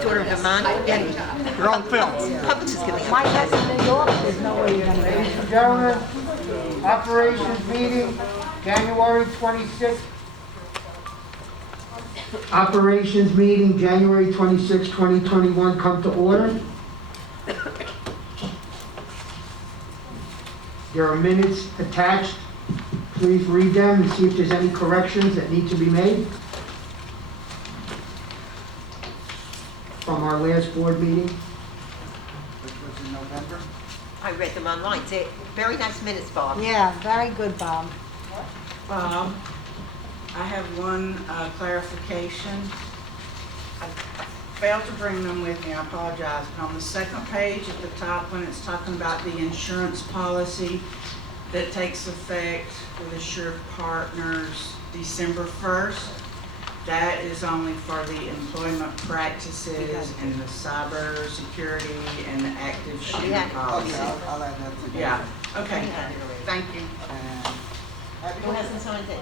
Daughter of Vermont, and You're on film. Publix is giving My up. cousin in New York, there's no way you're gonna get Ladies it. and gentlemen, operations meeting, January 26th. Operations meeting, January 26, 2021, come to order. There are minutes attached. Please read them and see if there's any corrections that need to be made from our last board meeting. Which was in November. I read them online. They're very nice minutes, Bob. Yeah, very good, Bob. I have one clarification. I failed to bring them with me, I apologize. But on the second page at the top, when it's talking about the insurance policy that takes effect with Assured Partners December 1st, that is only for the employment practices and the cyber security and the active shooter Yeah. policy. I'll add that to the. Yeah, okay, We had it already. thank you. And Who hasn't signed it?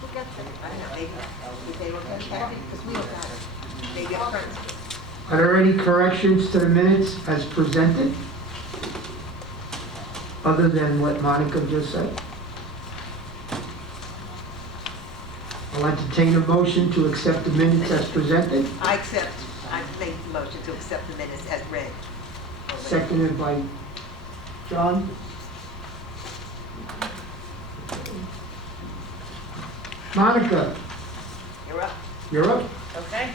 Who gets it? I don't know, maybe, if they were going to have it, because we don't got it. Maybe up front. Are there any corrections to the minutes as presented? Other than what Monica just said? I'll entertain a motion to accept the minutes as presented, I make the motion to accept the minutes as read. seconded by John. Monica, You're up. you're up. Okay.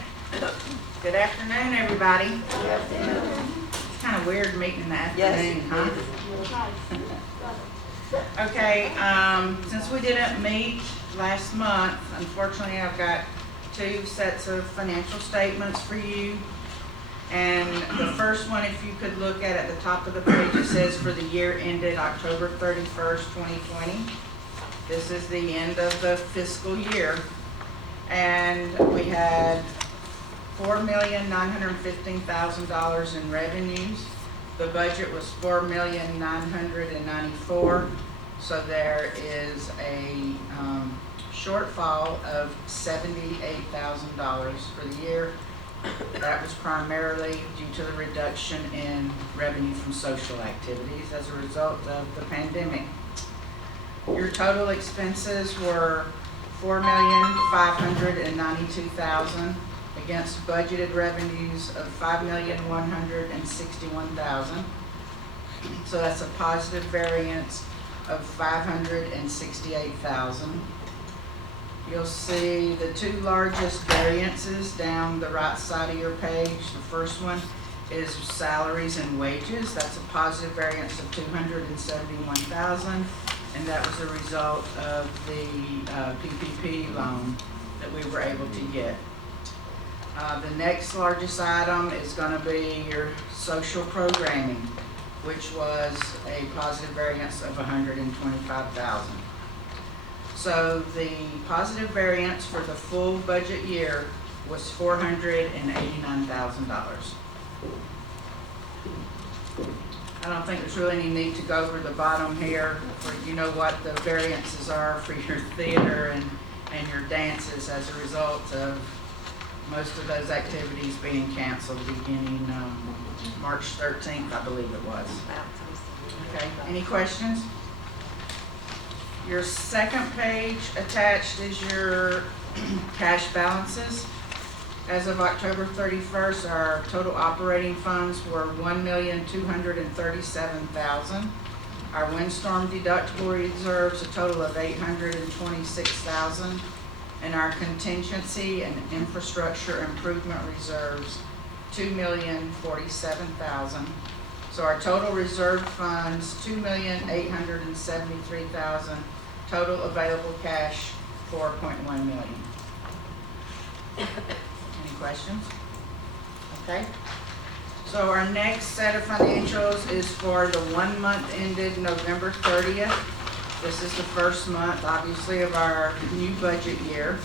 Good afternoon, everybody. It's kind of weird meeting in the afternoon, huh? Okay, since we didn't meet last month, unfortunately, I've got two sets of financial statements for you. And the first one, if you could look at the top of the page, it says for the year ended October 31st, 2020. This is the end of the fiscal year. And we had $4,915,000 in revenues. The budget was $4,994,000. So there is a shortfall of $78,000 for the year. That was primarily due to the reduction in revenue from social activities as a result of the pandemic. Your total expenses were $4,592,000 against budgeted revenues of $5,161,000. So that's a positive variance of $568,000. You'll see the two largest variances down the right side of your page. The first one is salaries and wages. That's a positive variance of $271,000, and that was a result of the PPP loan that we were able to get. The next largest item is going to be your social programming, which was a positive variance of $125,000. So the positive variance for the full budget year was $489,000. I don't think there's really any need to go over the bottom here, for you know what the variances are for your theater and your dances as a result of most of those activities being canceled beginning March 13th, I believe it was. Okay, any questions? Your second page attached is your cash balances. As of October 31st, our total operating funds were $1,237,000. Our windstorm deductible reserves a total of $826,000, and our contingency and infrastructure improvement reserves $2,047,000. So our total reserve funds $2,873,000. Total available cash $4.1 million. Any questions? Okay. So our next set of financials is for the 1 month ended November 30th. This is the first month, obviously, of our new budget year.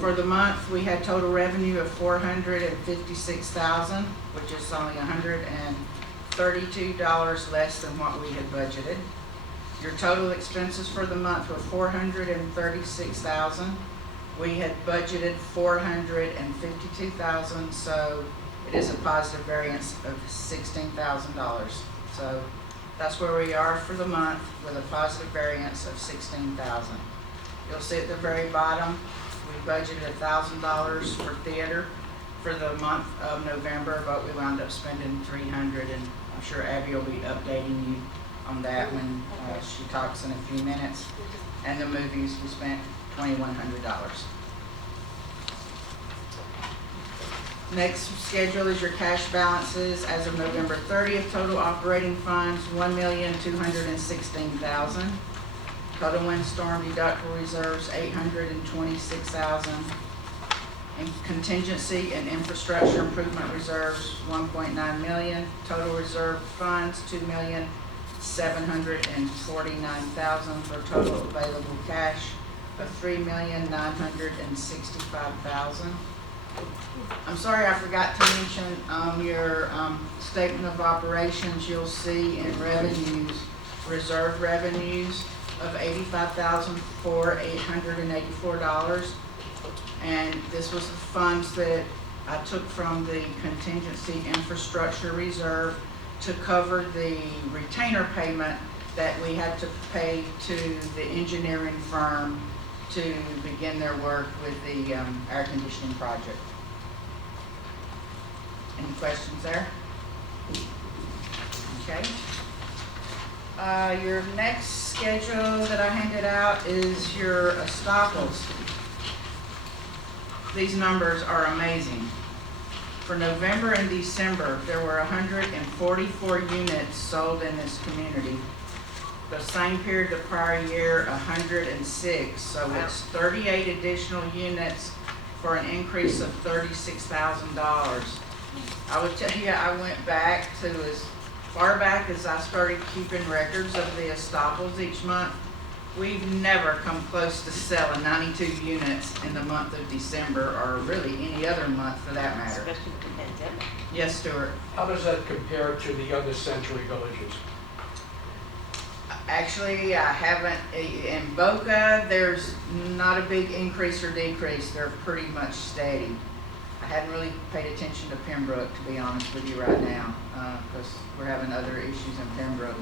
For the month, we had total revenue of $456,000, which is only $132 less than what we had budgeted. Your total expenses for the month were $436,000, We had budgeted $452,000, so it is a positive variance of $16,000. So that's where we are for the month with a positive variance of $16,000. You'll see at the very bottom, we budgeted $1,000 for theater for the month of November, but we wound up spending $300, and I'm sure Abby will be updating you on that when she talks in a few minutes. And the movies, we spent $2,100. Next schedule is your cash balances as of November 30th. Total operating funds, $1,216,000. Total windstorm deductible reserves, $826,000. And contingency and infrastructure improvement reserves, $1.9 million. Total reserve funds, $2,749,000 for total available cash of $3,965,000. I'm sorry, I forgot to mention your statement of operations. You'll see in revenues, reserve revenues of $85,884. And this was the funds that I took from the contingency infrastructure reserve to cover the retainer payment that we had to pay to the engineering firm to begin their work with the air conditioning project. Any questions there? Okay. Your next schedule that I handed out is your estoppels. These numbers are amazing. For November and December, there were 144 units sold in this community. The same period the prior year, 106. So it's 38 additional units for an increase of $36,000. I would tell you, I went back to as far back as I started keeping records of the estoppels each month. We've never come close to selling 92 units in the month of December, or really any other month for that matter. Especially with the pandemic. Yes, Stuart? How does that compare to the other Century villages? Actually, I haven't, in Boca, there's not a big increase or decrease. They're pretty much steady. I hadn't really paid attention to Pembroke, to be honest with you right now, because we're having other issues in Pembroke.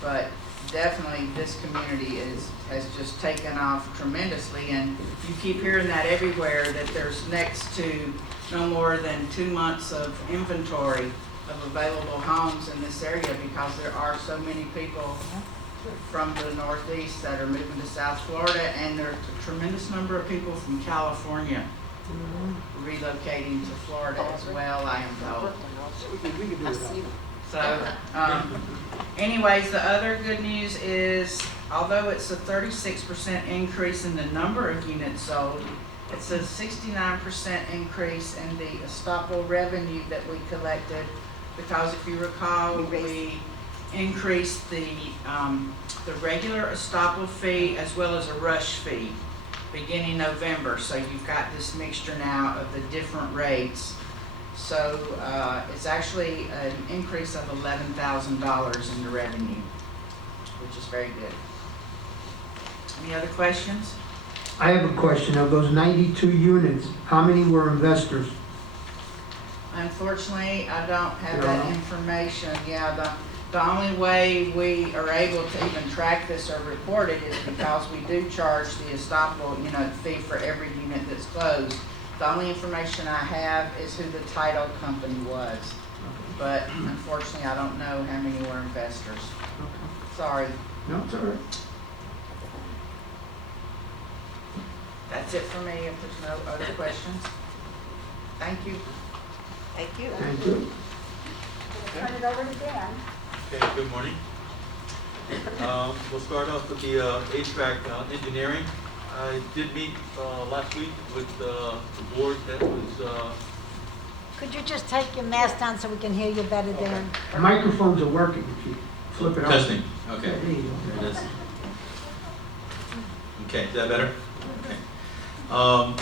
But definitely this community has just taken off tremendously, and you keep hearing that everywhere, that there's next to no more than 2 months of inventory of available homes in this area, because there are so many people from the Northeast that are moving to South Florida, and there's a tremendous number of people from California relocating to Florida as well, I am told. So, anyways, the other good news is, although it's a 36% increase in the number of units sold, it's a 69% increase in the estoppel revenue that we collected, because if you recall, we increased the regular estoppel fee as well as a rush fee beginning November. So you've got this mixture now of the different rates. So it's actually an increase of $11,000 in the revenue, which is very good. Any other questions? I have a question. Of those 92 units, how many were investors? Unfortunately, I don't have that information. Yeah, the only way we are able to even track this or report it is because we do charge the estoppel, fee for every unit that's closed. The only information I have is who the title company was. But unfortunately, I don't know how many were investors. Sorry. No, it's all right. That's it for me, if there's no other questions. Thank you. Thank you. Thank you. Turn it over to Dan. Okay, good morning. We'll start off with the HVAC engineering. I did meet last week with the board that was... Could you just take your mask down so we can hear you better, Dan? The microphones are working if you flip it up. Testing, okay. There you go. There it is. Okay, is that better? Okay.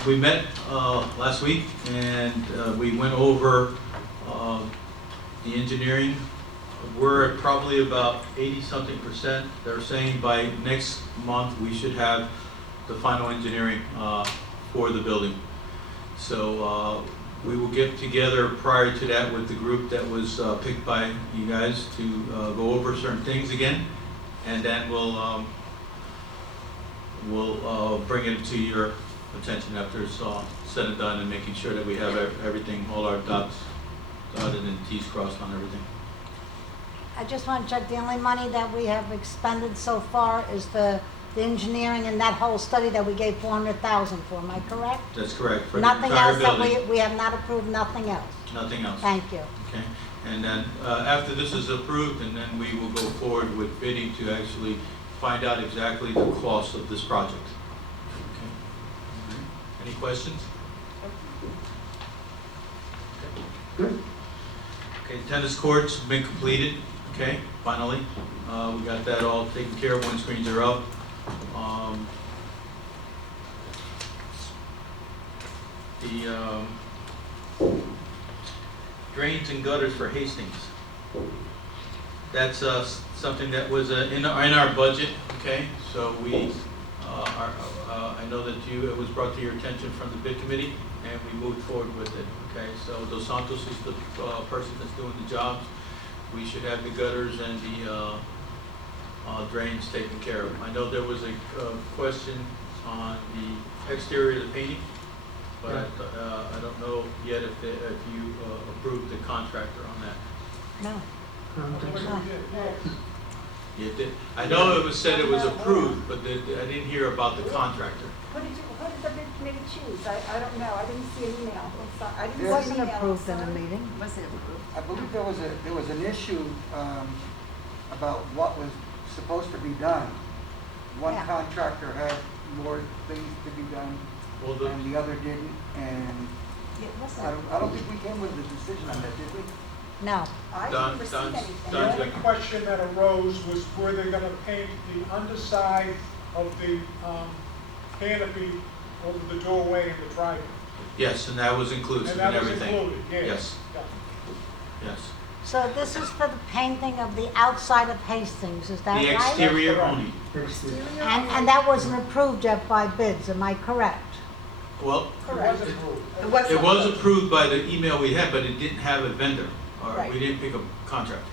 We met last week, and we went over the engineering. We're at probably about 80-something%. They're saying by next month we should have the final engineering for the building. So we will get together prior to that with the group that was picked by you guys to go over certain things again, and then we'll bring it to your attention after it's all said and done, and making sure that we have everything, all our dots dotted and T's crossed on everything. I just want to check, the only money that we have expended so far is the engineering and that whole study that we gave 400,000 for, am I correct? That's correct, for the Nothing entire else that building. we have not approved, nothing else? Nothing else. Thank you. Okay, and then after this is approved, and then we will go forward with bidding to actually find out exactly the cost of this project. Okay. All right. Any questions? Good. Okay, tennis courts have been completed, okay, finally. We got that all taken care of, windscreens are up. The drains and gutters for Hastings. That's something that was in our budget, okay? So we I know that it was brought to your attention from the bid committee, and we moved forward with it, okay? So Dos Santos is the person that's doing the jobs. We should have the gutters and the drains taken care of. I know there was a question on the exterior of the painting, but I don't know yet if you approved the contractor on that. No. I don't think so. You did. I know it was said it was approved, but I didn't hear about the contractor. Who did the bid committee choose? I don't know, I didn't see an email. I didn't It see wasn't an email. approved in a Sorry. meeting. Was it approved? I believe there was an issue about what was supposed to be done. One Yeah. contractor had more things to be done, Well, and the other didn't, and It I wasn't. don't think we came with a decision on that, did we? No. I Don- didn't receive Don's- anything. The Don's only got- question that arose was were they gonna paint the underside of the canopy over the doorway and the driveway? yes, and that was inclusive And in that was everything. included, yes. Yes. Yeah. Yes. So this is for the painting of the outside of Hastings, is that The right? exterior That's only. Exterior And that wasn't approved yet by bids, am I correct? Well, It was approved. it was approved by the email we had, but it didn't have a vendor, or Right. we didn't pick a contractor.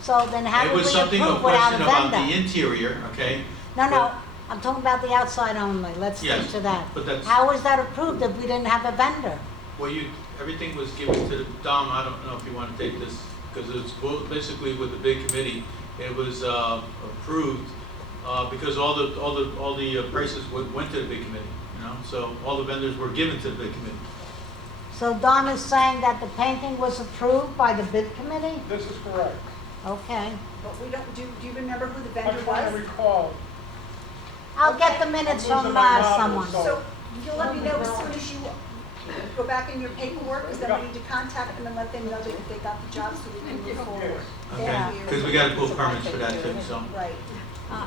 So then how It did was we something, a approve without a question about the vendor? interior, okay? No, I'm talking about the outside only, let's stick Yes, to that. but that's- How was that approved if we didn't have a vendor? Well, everything was given to Dom. I don't know if you want to take this, because it's basically with the big committee. It was approved because all the prices went to the big committee, you know? So all the vendors were given to the big committee. So Don is saying that the painting was approved by the bid committee? This is correct. Okay. But we don't, do you remember who the I'm vendor trying to was? recall. I'll get the minutes I'm losing from my knowledge, someone. so- So you'll let me know as soon as you go back in your paperwork, because then we need to contact them and let them know that they got the job so we can move forward. Okay? Thank you. Because we got to pull permits for that too, so. Right.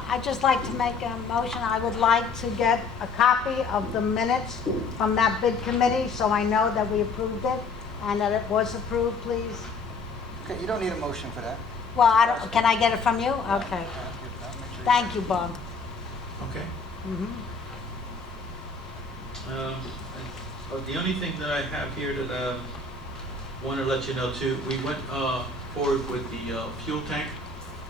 I'd just like to make a motion. I would like to get a copy of the minutes from that bid committee, so I know that we approved it and that it was approved, please. Okay, you don't need a motion for that. Well, can I get it from you? Okay. Thank you, Bob. Okay. Mhm. The only thing that I have here that I want to let you know too, we went forward with the fuel tank.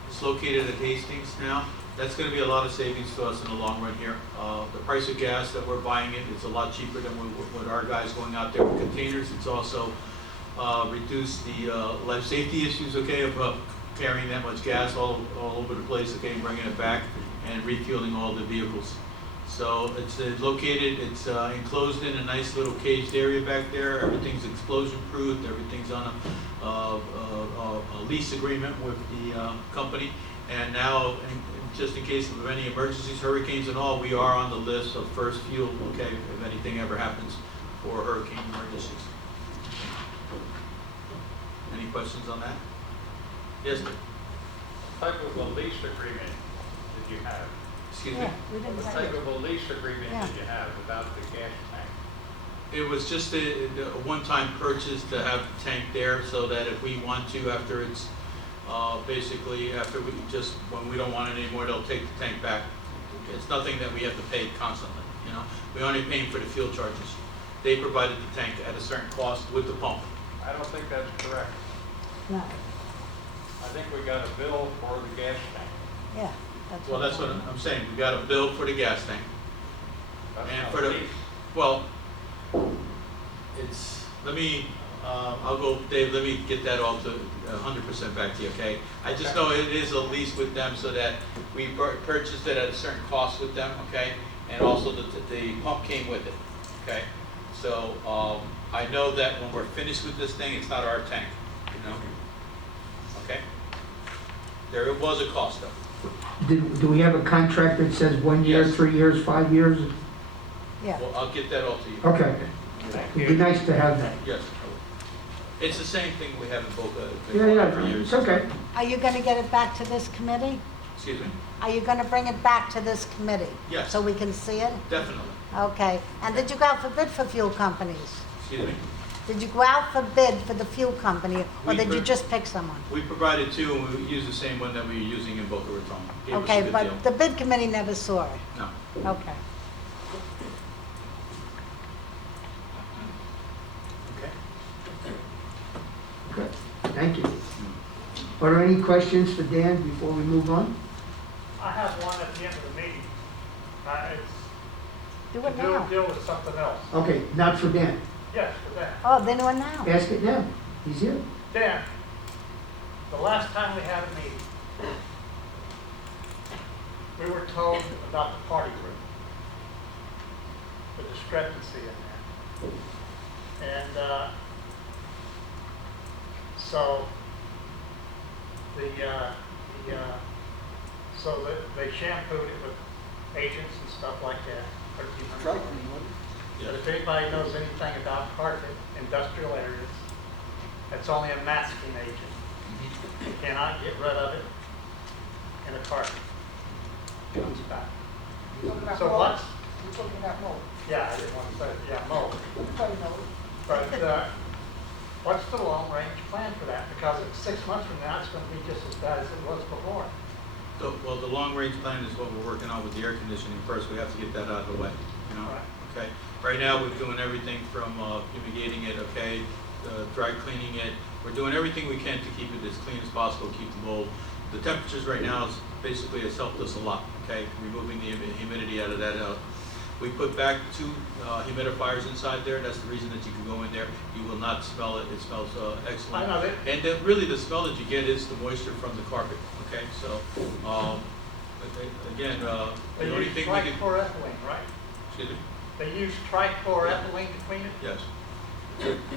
It's located at Hastings now. That's going to be a lot of savings to us in the long run here. The price of gas that we're buying it's a lot cheaper than what our guys going out there with containers. It's also reduced the life safety issues, okay, of carrying that much gas all over the place, okay, and bringing it back and refueling all the vehicles. So it's located, it's enclosed in a nice little caged area back there. Everything's explosion proof. Everything's on a lease agreement with the company. And now, just in case of any emergencies, hurricanes and all, we are on the list of first fuel, okay, if anything ever happens for hurricane emergencies. Any questions on that? Yes, sir. What type of a lease agreement did you have? Excuse me? Yeah, we didn't What say type it. of a lease agreement Yeah. did you have about the gas tank? It was just a one-time purchase to have the tank there so that if we want to, after it's basically, after we just, when we don't want it anymore, they'll take the tank back. It's nothing that we have to pay constantly, you know? We're only paying for the fuel charges. They provided the tank at a certain cost with the pump. I don't think that's correct. No, I think we got a bill for the gas tank. yeah. That's Well, that's what I'm saying, we got a bill for the gas tank. That's And not for the, lease. well, it's, let me, I'll go, Dave, let me get that all to 100% back to you, okay? I just know it is a lease with them so that we purchased it at a certain cost with them, okay? And also the pump came with it, okay? So, I know that when we're finished with this thing, it's not our tank, you know? Okay? There was a cost though. Do we have a contract that says 1 year, Yes. 3 years, 5 years? Yeah. Well, I'll get that all to you. Okay. It'd be nice to have that. Yes. It's the same thing we have in Boca. Yeah, For yeah, years. it's okay. Are you gonna get it back to this committee? Excuse me? Are you gonna bring it back to this committee? Yes. So we can see it? Definitely. Okay. And did you go out for bid for fuel companies? Excuse me? Did you go out for bid for the fuel company, or We did you pro- just pick someone? We provided two, and we used the same one that we were using in Boca Raton. Gave us a Okay, good but deal. the bid committee never saw it? No. Okay. Okay. Good. Thank you. Are there any questions for Dan before we move on? I have one at the end of the meeting. It's Do to it now. deal with something else. Okay, not for Dan. Yes, for that. Oh, then do it now. Ask it now. He's here. Dan, the last time we had a meeting, we were told about the party group, the discrepancy in that. And so they shampooed it with agents and stuff like that, $1,300. But if anybody knows anything about carpet, industrial areas, it's only a masking agent. You cannot get rid of it in a carpet. It comes back. So what's, You're talking about mold. yeah, I didn't want to say, it. Yeah, mold. Everybody knows. But what's the long-range plan for that? Because 6 months from now, it's going to be just as bad as it was before. Well, the long-range plan is what we're working on with the air conditioning first. We have to get that out of the way, you know? Right. Okay? Right now, we're doing everything from fumigating it, okay, dry cleaning it. We're doing everything we can to keep it as clean as possible, keep the mold. The temperatures right now is basically has helped us a lot, okay? Removing the humidity out of that. We put back 2 humidifiers inside there. That's the reason that you can go in there. You will not smell it. It smells excellent. I know that. And then really the smell that you get is the moisture from the carpet, okay? So, again, the They only use thing we can... trichloroethylene, right? Excuse me? They use trichloroethylene to clean it? Yes.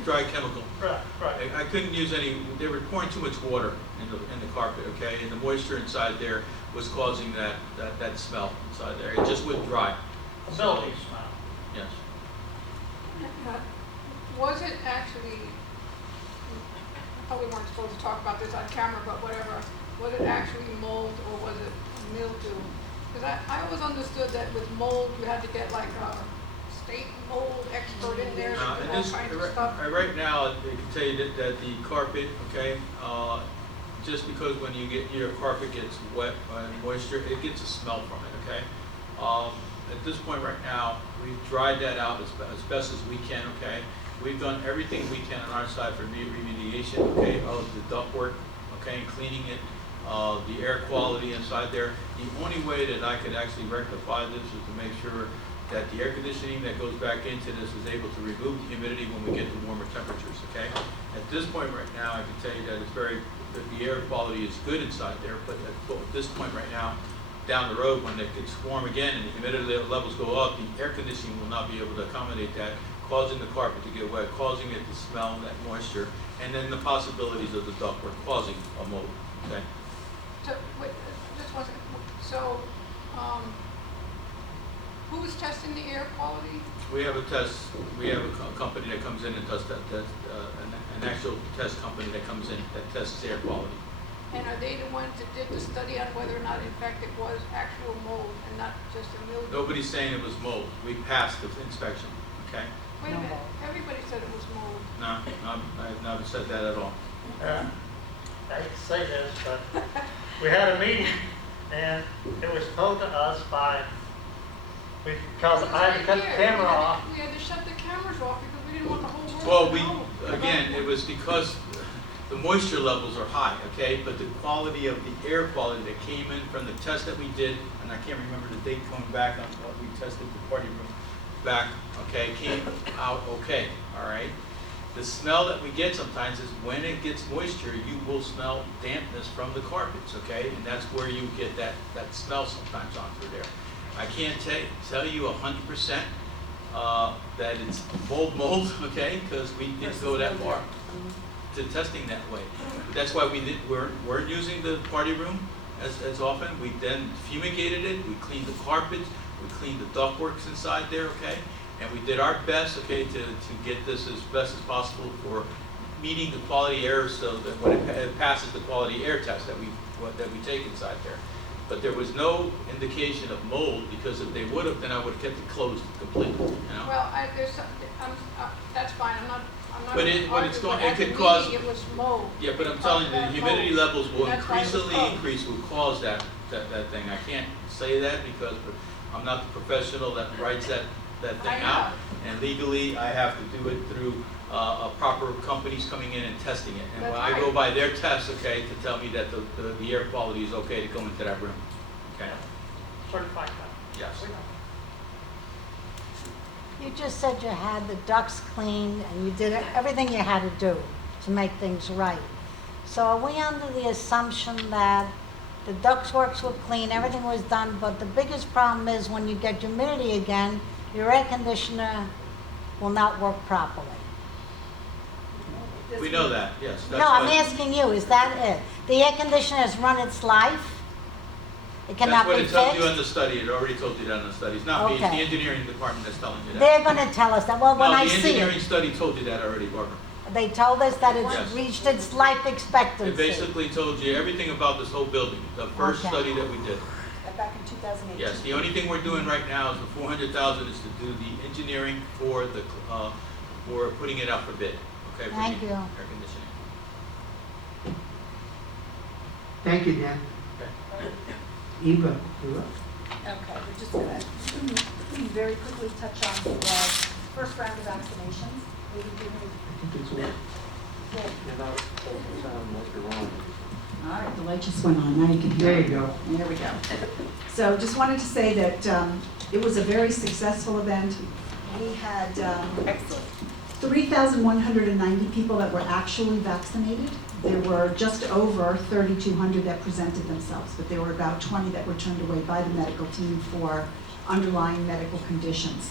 Dry chemical. Right, right. I couldn't use any, they were pouring too much water in the carpet, okay? And the moisture inside there was causing that smell inside there. It just wouldn't dry. A mildew smell. Yes. Was it actually, probably weren't supposed to talk about this on camera, but whatever, was it actually mold or was it mildew? Because I always understood that with mold, you had to get like a state mold expert in there to do And all this, kinds of stuff. right now, I can tell you that the carpet, okay, just because when your carpet gets wet by moisture, it gets a smell from it, okay? At this point right now, we've dried that out as best as we can, okay? We've done everything we can on our side for remediation, okay, of the ductwork, okay, and cleaning it, the air quality inside there. The only way that I could actually rectify this is to make sure that the air conditioning that goes back into this is able to remove the humidity when we get to warmer temperatures, okay? At this point right now, I can tell you that that the air quality is good inside there, but at this point right now, down the road, when it gets warm again and the humidity levels go up, the air conditioning will not be able to accommodate that, causing the carpet to get wet, causing it to smell that moisture, and then the possibilities of the ductwork causing a mold, okay? So, wait, just one second. So, who's testing the air quality? We have a company that comes in and does that, an actual test company that comes in that tests air quality. And are they the ones that did the study on whether or not in fact it was actual mold and not just a mildew? Nobody's saying it was mold. We passed the inspection, okay? Wait a minute, everybody said it was mold. No, I've never said that at all. I hate to say this, but we had a meeting and it was told to us by Because I had to cut the camera off. We had to shut the cameras off because we didn't want the whole Well, world to know. again, it was because the moisture levels are high, okay? But the quality of the air quality that came in from the test that we did, and I can't remember the date coming back on what we tested the party room back, okay, came out okay, all right? The smell that we get sometimes is when it gets moisture, you will smell dampness from the carpets, okay? And that's where you get that smell sometimes on through there. I can't tell you 100% that it's mold, okay? Because we didn't go that far to testing that way. But that's why we're using the party room as often. We then fumigated it, we cleaned the carpets, we cleaned the ductworks inside there, okay? And we did our best, okay, to get this as best as possible for meeting the quality air so that when it passes the quality air test that we take inside there. But there was no indication of mold, because if they would have, then I would have kept it closed completely, you know? Well, there's some, that's fine, I'm not But it arguing, could cause. It was mold. Yeah, but I'm telling you, the humidity levels will That's why it was increasingly closed. increase, will cause that thing. I can't say that because I'm not the professional that writes that thing I out. know. And legally, I have to do it through proper companies coming in and testing it. And when That's I go right. by their tests, okay, to tell me that the air quality is okay to go into that room. Okay, Certified that. yes. We know. You just said you had the ducts cleaned and you did everything you had to do to make things right. So are we under the assumption that the ductworks were clean, everything was done, but the biggest problem is when you get humidity again, your air conditioner will not work properly? We know that, yes. No, I'm asking you, is that it? The air conditioner has run its life? It cannot be That's what it tells you in fixed? the study. It already told you that in the study. It's not me, it's the Okay. engineering department that's telling you that. They're gonna tell us that, well, when I No, the see engineering it, study told you that already, Barbara. they told us that Yes. it's reached its life expectancy. It basically told you everything about this whole building, the first Okay. study that we did. Back in 2018. Yes, the only thing we're doing right now is the 400,000 is to do the engineering for for putting it out for bid, okay? for Thank the you. Air conditioning. Thank you, Dan. Okay. Eva, you're up. Okay, we're just gonna very quickly touch on the first round of vaccinations. We did do- I think it's all. All right, the light just went on, now you can hear. There you go. There we go. So just wanted to say that it was a very successful event. We had 3,190 people that were actually vaccinated. There were just over 3,200 that presented themselves, but there were about 20 that were turned away by the medical team for underlying medical conditions.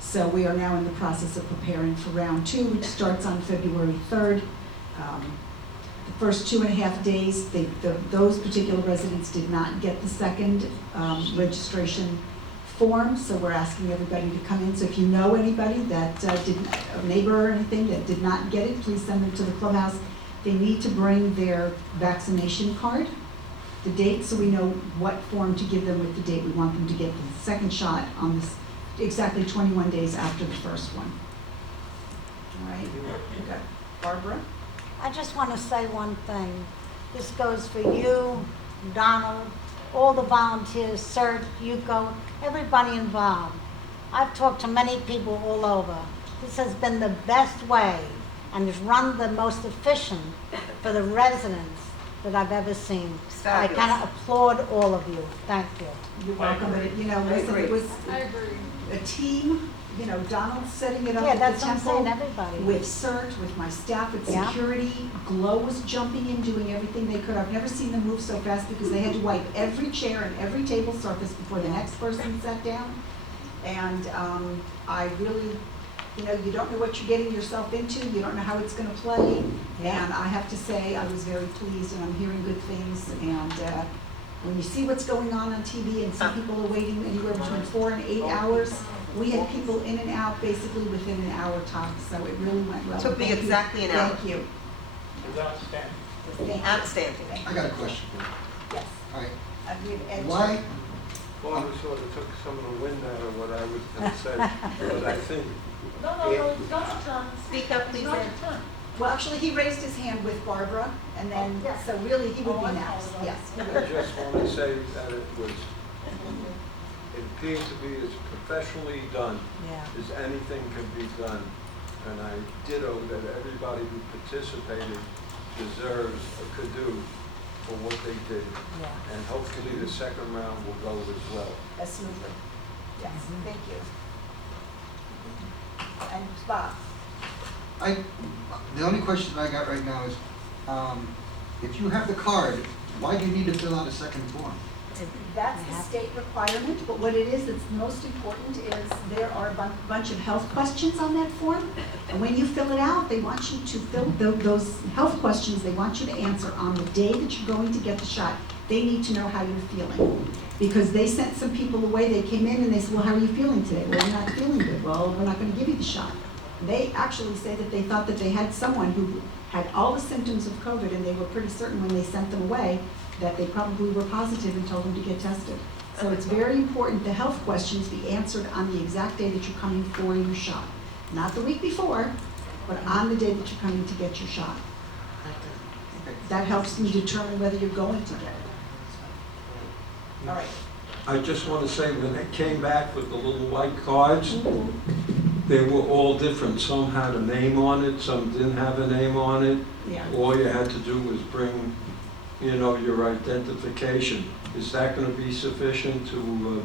So we are now in the process of preparing for round 2, which starts on February 3rd. The first 2.5 days, those particular residents did not get the second registration form, so we're asking everybody to come in. So if you know anybody that a neighbor or anything that did not get it, please send them to the clubhouse. They need to bring their vaccination card, the date, so we know what form to give them with the date. We want them to get the second shot on this exactly 21 days after the first one. All right, we got Barbara. I just want to say one thing. This goes for you, Donald, all the volunteers, CERT, UCO, everybody involved. I've talked to many people all over. This has been the best way and has run the most efficient for the residents that I've ever seen. I kind of applaud all of you. Thank you. You're welcome, but listen, it was I agree. a team, Donald setting it up Yeah, at that's the what I'm temple. saying, everybody. With CERT, with my staff at Yeah. security, Glow was jumping in, doing everything they could. I've never seen them move so fast because they had to wipe every chair and every table surface before the next person sat down. And I really, you don't know what you're getting yourself into, you don't know how it's gonna play. And I have to say, I was very pleased and I'm hearing good things. And when you see what's going on TV and some people are waiting anywhere between 4 and 8 hours, we had people in and out basically within an hour tops, so it really went well. Took me Thank you. exactly an hour. Thank you. It was outstanding. Thank you. Outstanding. I got a question for you. Yes. All right, We have Ed. why, Well, it sort of took some of the wind out of what I was going to say, but I think No, it's not your turn. Speak up, It's please, not Ed. your turn. Well, actually, he raised his hand with Barbara, and then, so really, he would Oh, be I next, apologize. yes. I just want to say that it was It appeared to be as professionally done Yeah. as anything could be done. And I ditto that everybody who participated deserves a kudo for what they did. Yeah. And hopefully the second round will go as well. As smoothly. Yes, thank you. And Bob? The only question I got right now is, if you have the card, why do you need to fill out a second form? That's the state requirement, but what it is that's most important is there are a bunch of health questions on that form. And when you fill it out, they want you to fill those health questions, they want you to answer on the day that you're going to get the shot. They need to know how you're feeling. Because they sent some people away, they came in and they said, well, how are you feeling today? Well, you're not feeling good. Well, we're not gonna give you the shot. And they actually say that they thought that they had someone who had all the symptoms of COVID, and they were pretty certain when they sent them away that they probably were positive and told them to get tested. So it's very important the health questions be answered on the exact day that you're coming for your shot. Not the week before, but on the day that you're coming to get your shot. That helps me determine whether you're going to get it. All right. I just want to say, when they came back with the little white cards, they were all different. Some had a name on it, some didn't have a name on it. Yeah. All you had to do was bring, your identification. Is that going to be sufficient to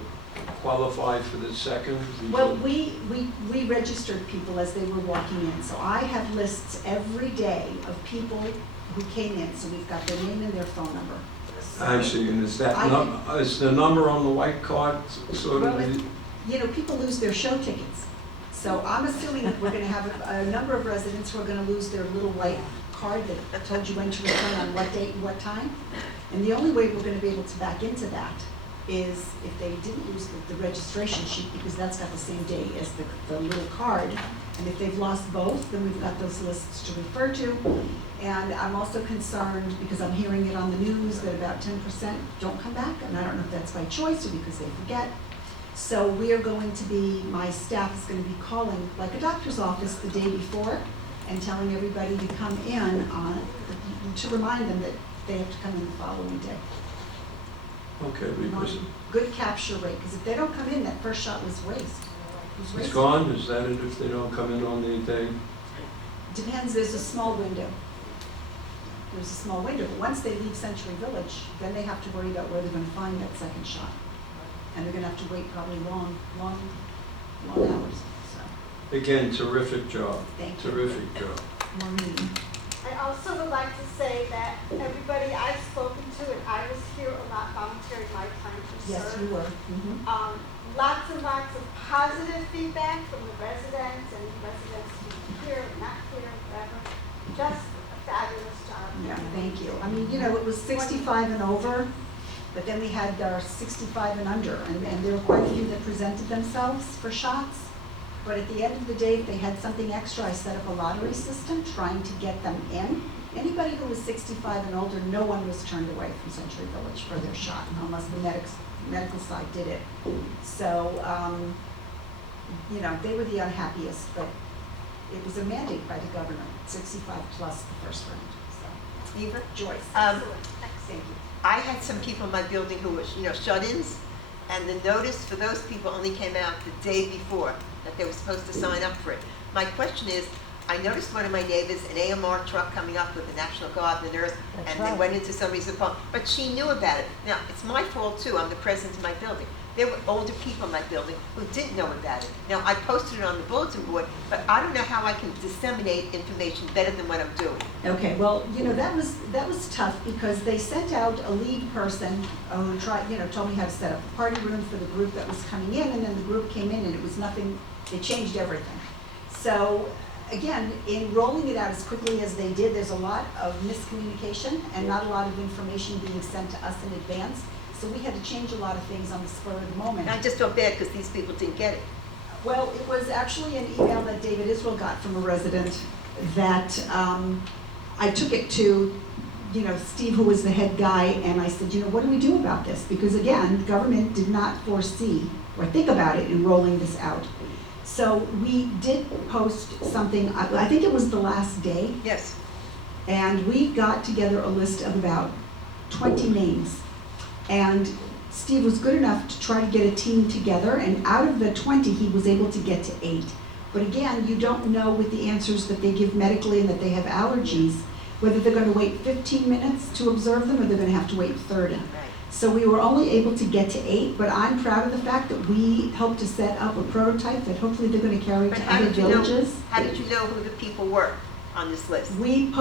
qualify for the second? Well, we registered people as they were walking in. So I have lists every day of people who came in. So we've got their name and their phone number. I see, and is the number on the white card sort of? Well, people lose their show tickets. So I'm assuming that we're gonna have a number of residents who are gonna lose their little white card that told you when to return on what date and what time. And the only way we're gonna be able to back into that is if they didn't lose the registration sheet, because that's got the same date as the little card. And if they've lost both, then we've got those lists to refer to. And I'm also concerned, because I'm hearing it on the news, that about 10% don't come back. And I don't know if that's by choice or because they forget. So we are going to be, my staff is going to be calling, like a doctor's office, the day before and telling everybody to come in to remind them that they have to come in the following day. Okay, because Good capture rate, because if they don't come in, that first shot was waste. it's gone, is that it if they don't come in on the day? Depends, there's a small window. There's a small window, but once they leave Century Village, then they have to worry about where they're going to find that second shot. And they're going to have to wait probably long hours, so. Again, terrific job. Thank you. Terrific job. Maureen. I also would like to say that everybody I've spoken to, and I was here a lot volunteering my time to serve. Yes, you were. Mhm. Lots and lots of positive feedback from the residents and residents who here and not here, whatever. Just a fabulous job. Yeah, thank you. I mean, it was 65 and over, but then we had our 65 and under, and there were quite a few that presented themselves for shots. But at the end of the day, if they had something extra, I set up a lottery system trying to get them in. Anybody who was 65 and older, no one was turned away from Century Village for their shot, unless the medical side did it. So, they were the unhappiest, but it was a mandate by the governor, 65 plus the first round. So, Eva? Joyce. Thank you. I had some people in my building who were, shut-ins, and the notice for those people only came out the day before that they were supposed to sign up for it. My question is, I noticed one of my neighbors, an AMR truck coming up with the National Guard and the nurse, and they went into somebody's apartment, but she knew about it. Now, it's my fault too, I'm the president of my building. There were older people in my building who didn't know about it. Now, I posted it on the bulletin board, but I don't know how I can disseminate information better than what I'm doing. Okay, well, that was tough because they sent out a lead person who told me how to set up a party room for the group that was coming in, and then the group came in and it was nothing, they changed everything. So, again, in rolling it out as quickly as they did, there's a lot of miscommunication and not a lot of information being sent to us in advance. So we had to change a lot of things on the spur of the moment. And I just felt bad because these people didn't get it. Well, it was actually an email that David Israel got from a resident that I took it to, Steve, who was the head guy, and I said, what do we do about this? Because again, the government did not foresee or think about it in rolling this out. So we did post something, I think it was the last day. Yes. And we got together a list of about 20 names. And Steve was good enough to try to get a team together, and out of the 20, he was able to get to 8. But again, you don't know with the answers that they give medically and that they have allergies, whether they're gonna wait 15 minutes to observe them or they're gonna have to wait 30. So we were only able to get to 8, but I'm proud of the fact that we helped to set up a prototype that hopefully they're gonna carry But to how other did you know, villages. how did you know who the people were on this list? We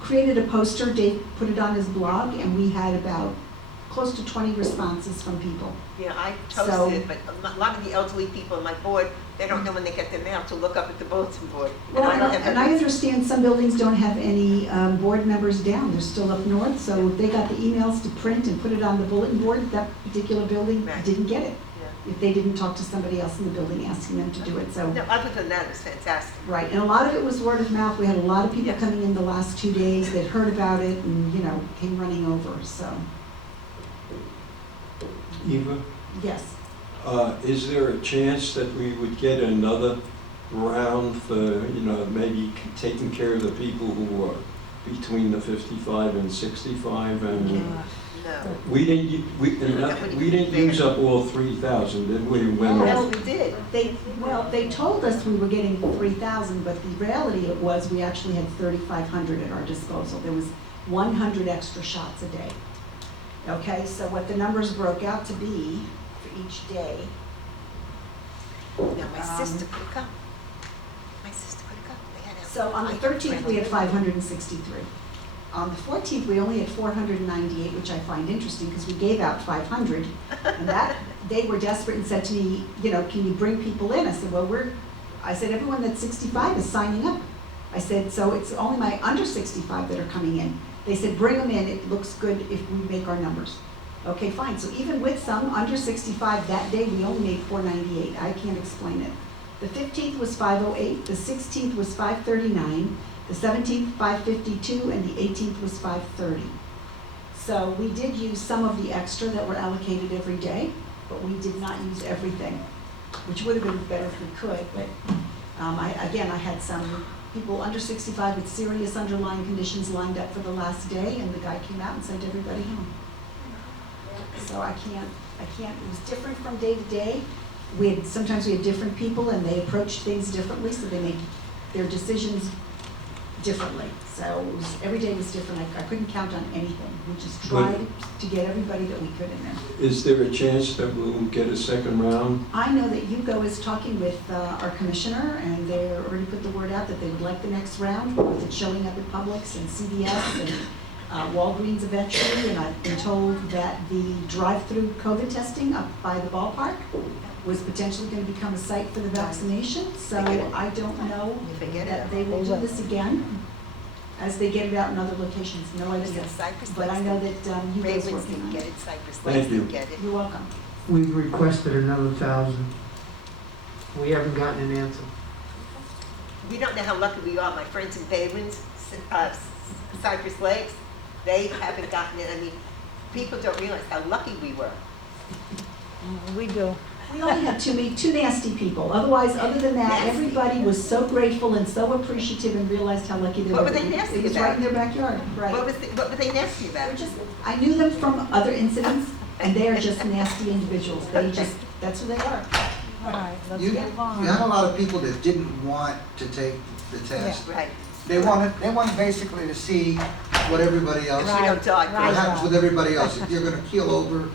created a poster, Dave put it on his blog, and we had about close to 20 responses from people. Yeah, I So- posted, but a lot of the elderly people on my board, they don't know when they get their mail to look up at the bulletin board. Well, I don't have and I understand some buildings don't have any board members down, they're still up north, so if they got the emails to print and put it on the bulletin board, that particular building Right. didn't get it. Yeah. If they didn't talk to somebody else in the building asking them to do it, so. No, other than that, it was fantastic. Right, and a lot of it was word of mouth, we had a lot of people Yes. coming in the last 2 days that heard about it and, came running over, so, Eva, yes. is there a chance that we would get another round for, maybe taking care of the people who are between the 55 and 65 and? No. We didn't use up all 3,000, did we? Yes, we did. They told us we were getting 3,000, but the reality it was we actually had 3,500 at our disposal. There was 100 extra shots a day. Okay, so what the numbers broke out to be for each day. Now, my sister could have come. My sister could have come. They had So on the 13th, we had 563. On the 14th, we only had 498, which I find interesting because we gave out 500. And that, they were desperate and said to me, can you bring people in? I said, I said, everyone that's 65 is signing up. I said, so it's only my under 65 that are coming in. They said, bring them in, it looks good if we make our numbers. Okay, fine, so even with some under 65, that day we only made 498, I can't explain it. The 15th was 508, the 16th was 539, the 17th 552, and the 18th was 530. So we did use some of the extra that were allocated every day, but we did not use everything, which would have been better if we could, but I had some people under 65 with serious underlying conditions lined up for the last day, and the guy came out and sent everybody home. So I can't, it was different from day to day. Sometimes we had different people and they approached things differently, so they made their decisions differently. So every day was different. I couldn't count on anything. We just tried to get everybody that we could in there. Is there a chance that we'll get a second round? I know that Yugo is talking with our commissioner, and they already put the word out that they would like the next round, with it showing up at Publix and CVS and Walgreens eventually, and I've been told that the drive-through COVID testing up by the ballpark was potentially going to become a site for the vaccination, so I don't know that they will do this again as they get it out in other locations, no idea. But I know that Yugo's working on it. Thank you. You're welcome. We've requested another 1,000. We haven't gotten an answer. We don't know how lucky we are. My friends in Baywinds, Cypress Lakes, they haven't gotten it. I mean, people don't realize how lucky we were. We do. We only had two nasty people. Otherwise, other than that, Nasty. everybody was so grateful and so appreciative and realized how lucky they were. What were they nasty It was about? right in their backyard, right. What were they nasty about? I knew them from other incidents, and they are just nasty individuals. That's who they are. All right, let's You move on. had a lot of people that didn't want to take the test. Right. They wanted basically to see what everybody else, Right. what happens with everybody else. If you're gonna keel over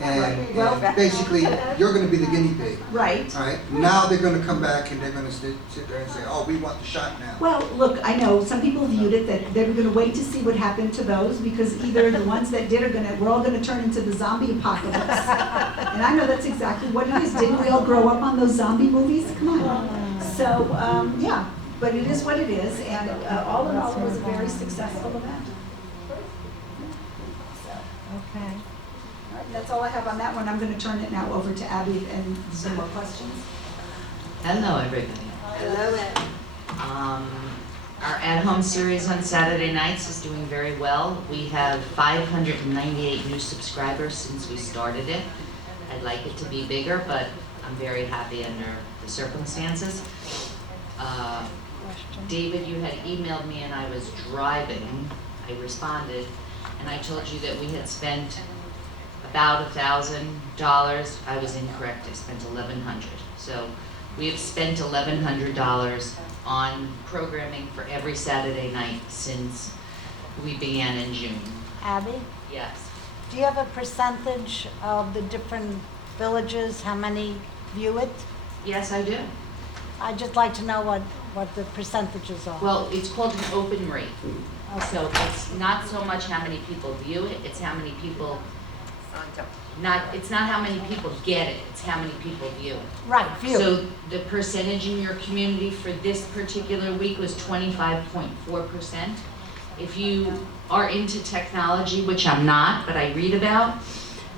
and basically, you're gonna be the guinea pig. Right. All right, now they're gonna come back and they're gonna sit there and say, oh, we want the shot now. Well, look, I know some people viewed it that they were gonna wait to see what happened to those, because either the ones that did we're all gonna turn into the zombie apocalypse. And I know that's exactly what it is. Didn't we all grow up on those zombie movies? Come on. So, yeah, but it is what it is, and all in all, it was a very successful event. Okay. All right, that's all I have on that one. I'm gonna turn it now over to Abby and some more questions. Hello, everybody. Hello, Ed. Our at-home series on Saturday nights is doing very well. We have 598 new subscribers since we started it. I'd like it to be bigger, but I'm very happy under the circumstances. David, you had emailed me and I was driving. I responded and I told you that we had spent about $1,000. I was incorrect, I spent $1,100. So we have spent $1,100 on programming for every Saturday night since we began in June. Abby, Yes. do you have a percentage of the different villages, how many view it? Yes, I do. I'd just like to know what the percentages are. Well, it's called an open rate. So it's not so much how many people view it, it's how many people, it's not how many people get it, it's how many people view it. Right, view. So the percentage in your community for this particular week was 25.4%. If you are into technology, which I'm not, but I read about,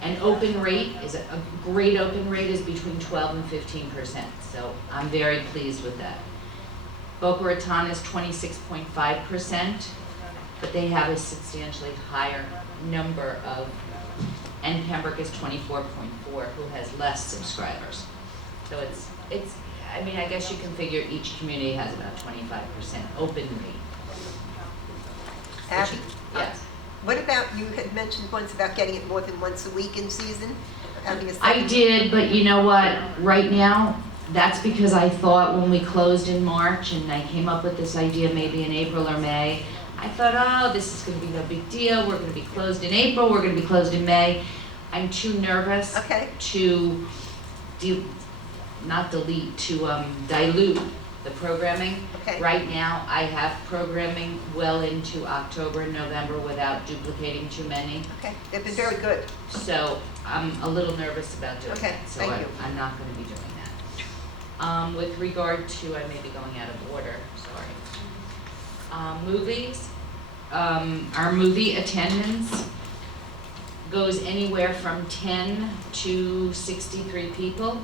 an open rate is, a great open rate is between 12 and 15%. So I'm very pleased with that. Boca Raton is 26.5%, but they have a substantially higher number of, and Pembroke is 24.4, who has less subscribers. So it's, I mean, I guess you can figure each community has about 25% open rate. Abby? Yes. What about, you had mentioned once about getting it more than once a week in season? Having a I second- did, but you know what, right now, that's because I thought when we closed in March and I came up with this idea maybe in April or May, I thought, oh, this is gonna be no big deal, we're gonna be closed in April, we're gonna be closed in May. I'm too nervous to dilute the programming. Okay. Right now, I have programming well into October and November without duplicating too many. Okay, they've been very good. So I'm a little nervous about doing Okay, that, so thank you. I'm not gonna be doing that. With regard to, I may be going out of order, sorry. Movies, our movie attendance goes anywhere from 10 to 63 people.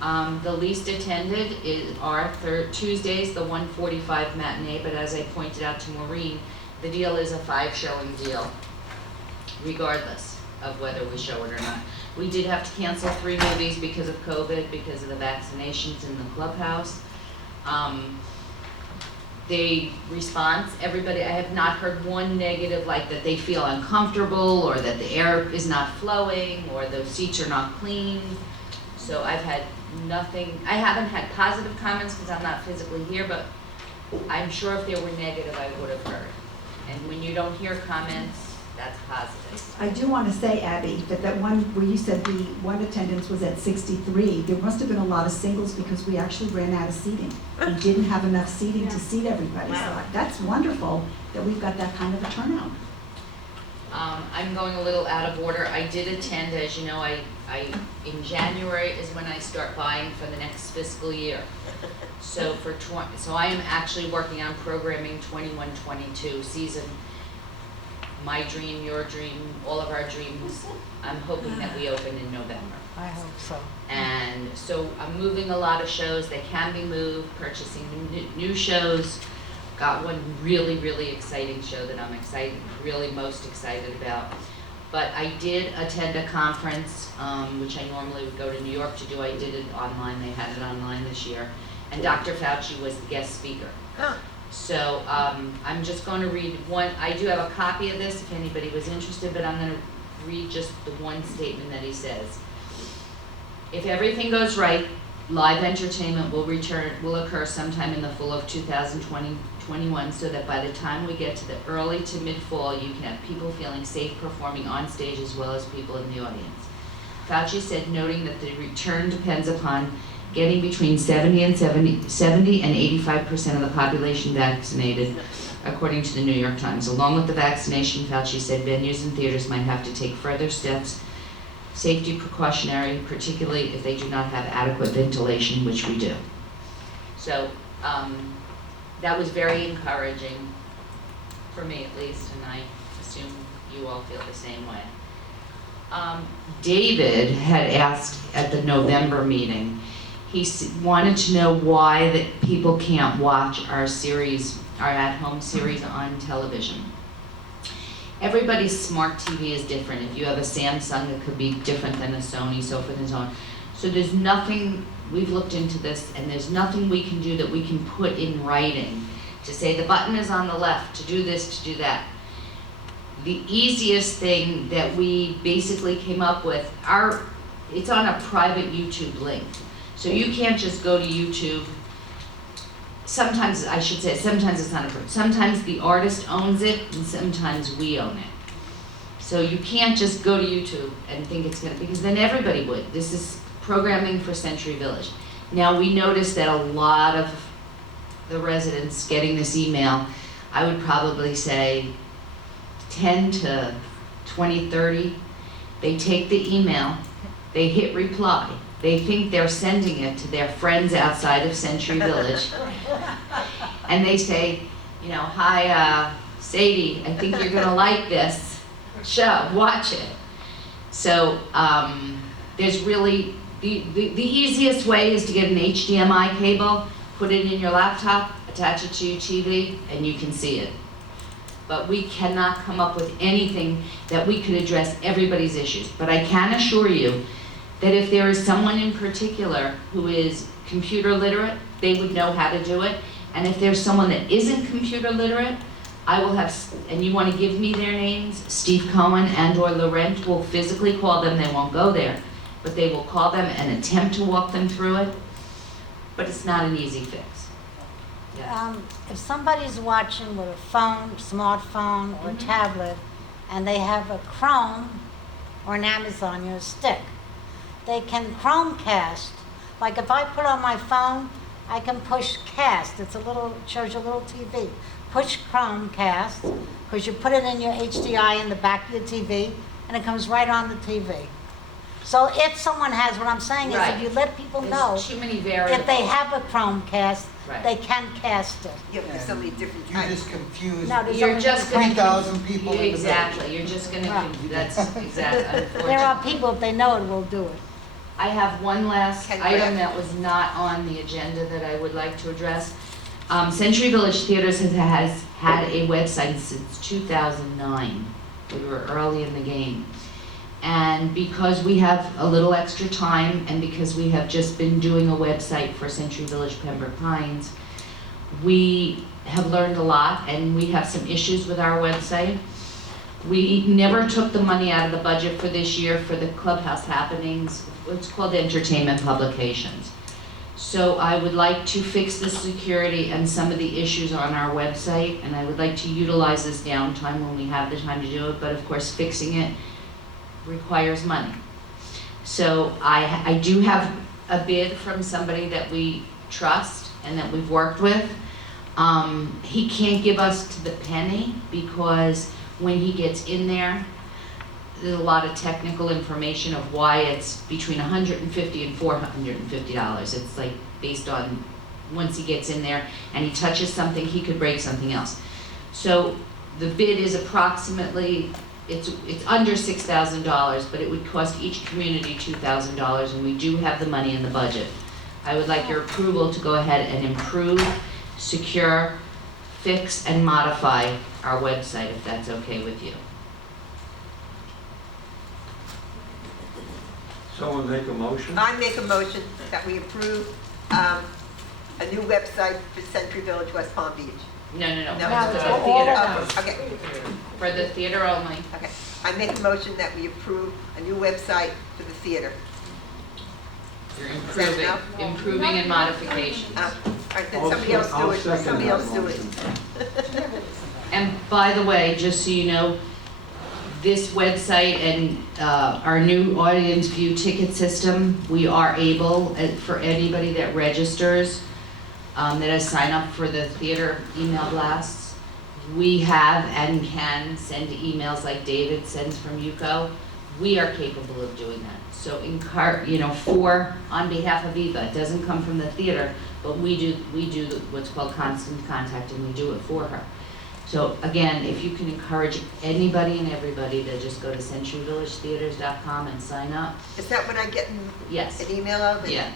The least attended are Tuesdays, the 1:45 matinee, but as I pointed out to Maureen, the deal is a 5-showing deal, regardless of whether we show it or not. We did have to cancel 3 movies because of COVID, because of the vaccinations in the clubhouse. The response, everybody, I have not heard one negative, like that they feel uncomfortable, or that the air is not flowing, or the seats are not clean. So I've had nothing, I haven't had positive comments because I'm not physically here, but I'm sure if there were negative, I would have heard. And when you don't hear comments, that's positive. I do want to say, Abby, that one where you said the one attendance was at 63, there must have been a lot of singles because we actually ran out of seating. We didn't have enough seating to seat everybody. So that's wonderful that we've got that kind of a turnout. I'm going a little out of order. I did attend, as you know, in January is when I start buying for the next fiscal year. So so I am actually working on programming 21-22 season. My dream, your dream, all of our dreams. I'm hoping that we open in November. I hope so. And so I'm moving a lot of shows. They can be moved, purchasing new shows. Got one really, really exciting show that I'm really most excited about. But I did attend a conference, which I normally would go to New York to do. I did it online. They had it online this year. And Dr. Fauci was the guest speaker. So I'm just going to read one. I do have a copy of this if anybody was interested, but I'm going to read just the one statement that he says. If everything goes right, live entertainment will occur sometime in the fall of 2021, so that by the time we get to the early to mid-fall, you can have people feeling safe performing on stage as well as people in the audience. Fauci said, noting that the return depends upon getting between 70 and 85% of the population vaccinated, according to the New York Times. Along with the vaccination, Fauci said venues and theaters might have to take further steps, safety precautionary, particularly if they do not have adequate ventilation, which we do. So that was very encouraging, for me at least, and I assume you all feel the same way. David had asked at the November meeting, he wanted to know why that people can't watch our series, our at-home series on television. Everybody's smart TV is different. If you have a Samsung, it could be different than a Sony, so forth and so on. So there's nothing, we've looked into this, and there's nothing we can do that we can put in writing to say the button is on the left, to do this, to do that. the easiest thing that we basically came up with, it's on a private YouTube link. So you can't just go to YouTube. Sometimes, I should say, sometimes it's not approved. Sometimes the artist owns it and sometimes we own it. So you can't just go to YouTube and think it's gonna, because then everybody would. This is programming for Century Village. Now, we noticed that a lot of the residents getting this email, I would probably say 10 to 20, 30, they take the email, they hit reply. They think they're sending it to their friends outside of Century Village. And they say, you know, hi, Sadie, I think you're gonna like this show, watch it. So there's really, the easiest way is to get an HDMI cable, put it in your laptop, attach it to your TV, and you can see it. But we cannot come up with anything that we could address everybody's issues. But I can assure you that if there is someone in particular who is computer literate, they would know how to do it. And if there's someone that isn't computer literate, I will have, and you want to give me their names, Steve Cohen and/or Laurent will physically call them. They won't go there, but they will call them and attempt to walk them through it. But it's not an easy fix. Yeah. If somebody's watching with a phone, smartphone, or tablet, and they have a Chrome or an Amazon, stick, they can Chromecast. Like if I put on my phone, I can push cast. It's shows you a little TV. Push Chromecast, because you put it in your HDI in the back of your TV, and it comes right on the TV. So if someone has, what I'm saying is, if you let people know, There's too many variables. if they have a Chromecast, Right. they can cast it. Yeah, but there's so many different You types. just confused No, there's You're only just gonna 3,000 people in the village. Exactly, you're just gonna, Right. that's exactly, There are people, if they know it, will do it. I have one last Can item we- that was not on the agenda that I would like to address. Century Village Theaters has had a website since 2009. We were early in the game. And because we have a little extra time and because we have just been doing a website for Century Village Pembroke Pines, we have learned a lot and we have some issues with our website. We never took the money out of the budget for this year for the clubhouse happenings. It's called entertainment publications. So I would like to fix the security and some of the issues on our website, and I would like to utilize this downtime when we have the time to do it, but of course fixing it requires money. So I do have a bid from somebody that we trust and that we've worked with. He can't give us to the penny because when he gets in there, there's a lot of technical information of why it's between $150 and $450. It's like based on once he gets in there and he touches something, he could break something else. So the bid is approximately, it's under $6,000, but it would cost each community $2,000, and we do have the money in the budget. I would like your approval to go ahead and improve, secure, fix, and modify our website, if that's okay with you. Someone make a motion? I make a motion that we approve a new website for Century Village, West Palm Beach. No, No, for it's the all theater, Okay, for the theater only. okay. I make a motion that we approve a new website for the theater. You're Improving. improving and modification. All right, then somebody else do it, second somebody that else do it. motion. And by the way, just so you know, this website and our new audience view ticket system, we are able, for anybody that registers, that has signed up for the theater email blasts, we have and can send emails like David sends from UCO. We are capable of doing that. So on behalf of Eva, it doesn't come from the theater, but we do what's called constant contact, and we do it for her. So again, if you can encourage anybody and everybody to just go to centuryvillagetheaters.com and sign up. Is that what I get Yes. an email of? Yeah.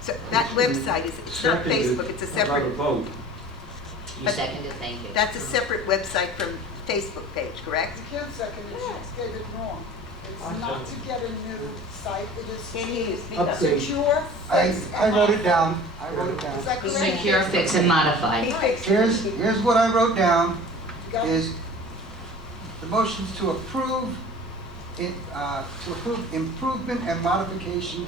So that website it's not Seconded. Facebook, it's a How about separate, a vote? You But- seconded, thank you. that's a separate website from Facebook page, correct? You can't second it, it's stated wrong. It's not to get a new site, it is. Can't hear you, speak up. Update. Secure. I wrote it down. I wrote it down. Is that correct? Secure, fix, and modify. He fixed it. Here's what I wrote down, You got it? is the motions to approve improvement and modification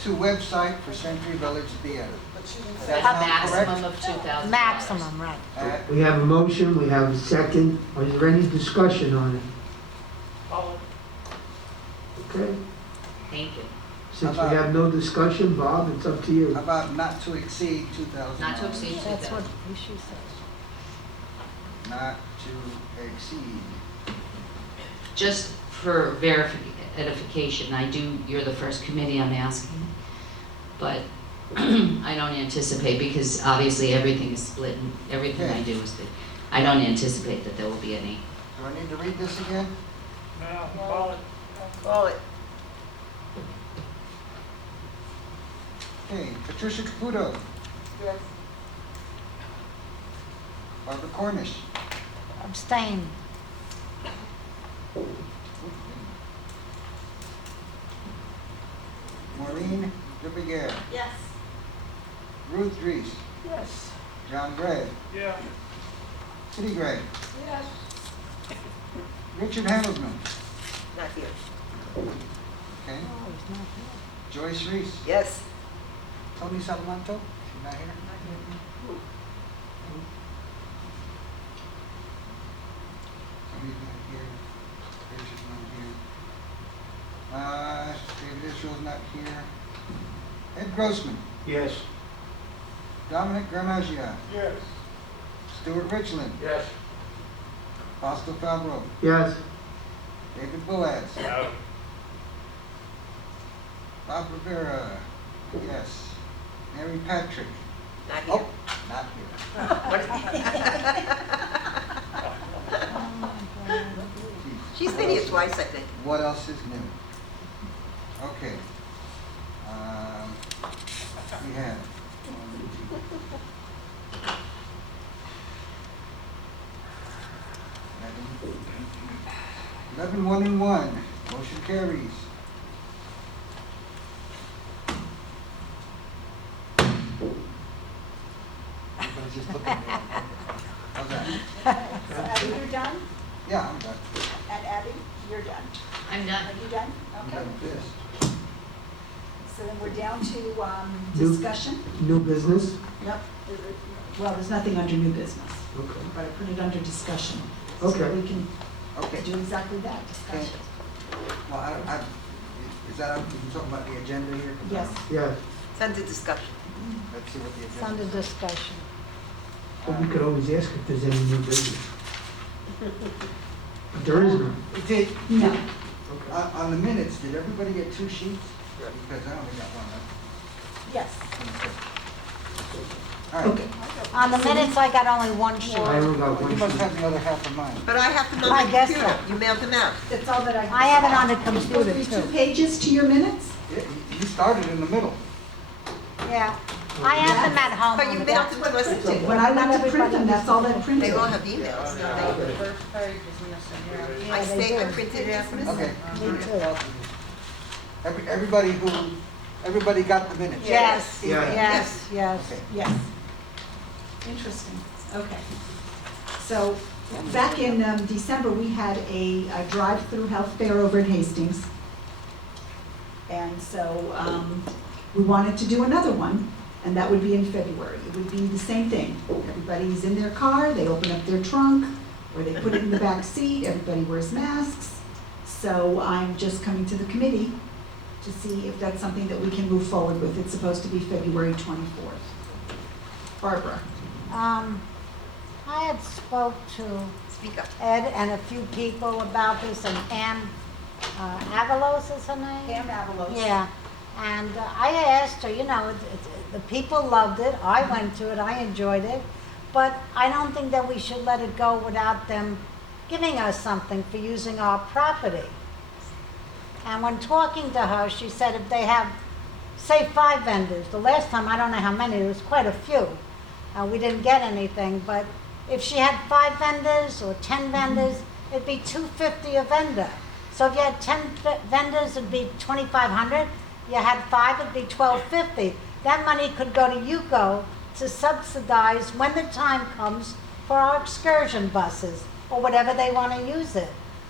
to website for Century Village Theater. But you didn't Does say. that sound correct? Maximum of $2,000. Maximum, right. We have a motion, we have a second. Is there any discussion on it? Follow. Okay, Thank you. since we have no discussion, Bob, it's up to you. How about not to exceed $2,000? Not to exceed That's what 2,000. she says. Not to exceed. Just for edification, you're the first committee I'm asking, but I don't anticipate, because obviously everything is split and everything I do is split. I don't anticipate that there will be any. Do I need to read this again? No, follow it. Call it. Okay, Patricia Caputo, Yes. Barbara Cornish, Abstain. Maureen DeBeer, Yes. Ruth Dries, Yes. John Gray, Yeah. Kitty Gray, Yes. Richard Hamilton, Not here. okay, Oh, he's not here. Joyce Reese, Yes. Tony Salamanto, she's not here. Tony's not here, Richard's not here. David Israel's not here. Ed Grossman, Yes. Dominic Granaglia, Yes. Stuart Richland, Yes. Fausto Fabro, Yes. David Boaz, No. Bob Rivera, yes. Mary Patrick, Not here. oh, not here. She's been here twice, I think. What else is new? Okay. We have. 11, 1 and 1, motion carries. Everybody's just looking at me. How's that? So Abby, you're done? Yeah, I'm done. And Abby, you're done? I'm done. Are you done? I'm Okay. done with this. So then we're down to New- discussion. New business? Yep. Well, there's nothing under new business, Okay. but I put it under discussion. Okay. So we can Okay. do exactly that, discussion. Well, is that, you talking about the agenda here? Yes. Yeah, It's under discussion. Let's see what the It's agenda under is. discussion. but we could always ask if there's any new business. But there is none. Did, No. Okay. on the minutes, did everybody get 2 sheets? Because I only got one. Yes. All right. Okay. On the minutes, I got only one sheet. I only got You one must sheet. have the other half of mine. But I have them on I my guess computer. so. You mailed them out. That's all that I have it on the Go computer through 2 too. pages to your minutes? Yeah, you started in the middle. Yeah. I have them at home. But you mailed them to us too. When I went to print them, that's all that printed. They all have emails. The don't they? first page is missing here. I Yeah, they say I do. printed it as missing. Okay. Me too. Everybody got the minutes? Yes, Yeah. yes, yes. Okay. Yes. Interesting, okay. So, back in December, we had a drive-through health fair over at Hastings. And so, we wanted to do another one, and that would be in February. It would be the same thing. Everybody's in their car, they open up their trunk, or they put it in the back seat, everybody wears masks. So I'm just coming to the committee to see if that's something that we can move forward with. It's supposed to be February 24th. Barbara? I had spoke to Speak up. Ed and a few people about this, and Ann Avalos is her name? Pam Avalos. Yeah, and I asked her, the people loved it, I went to it, I enjoyed it, but I don't think that we should let it go without them giving us something for using our property. And when talking to her, she said if they have, say, 5 vendors, the last time, I don't know how many, there was quite a few. We didn't get anything, but if she had 5 vendors or 10 vendors, it'd be $250 a vendor. So if you had 10 vendors, it'd be 2,500. You had 5, it'd be 1,250. That money could go to UCO to subsidize when the time comes for our excursion buses or whatever they want to use it.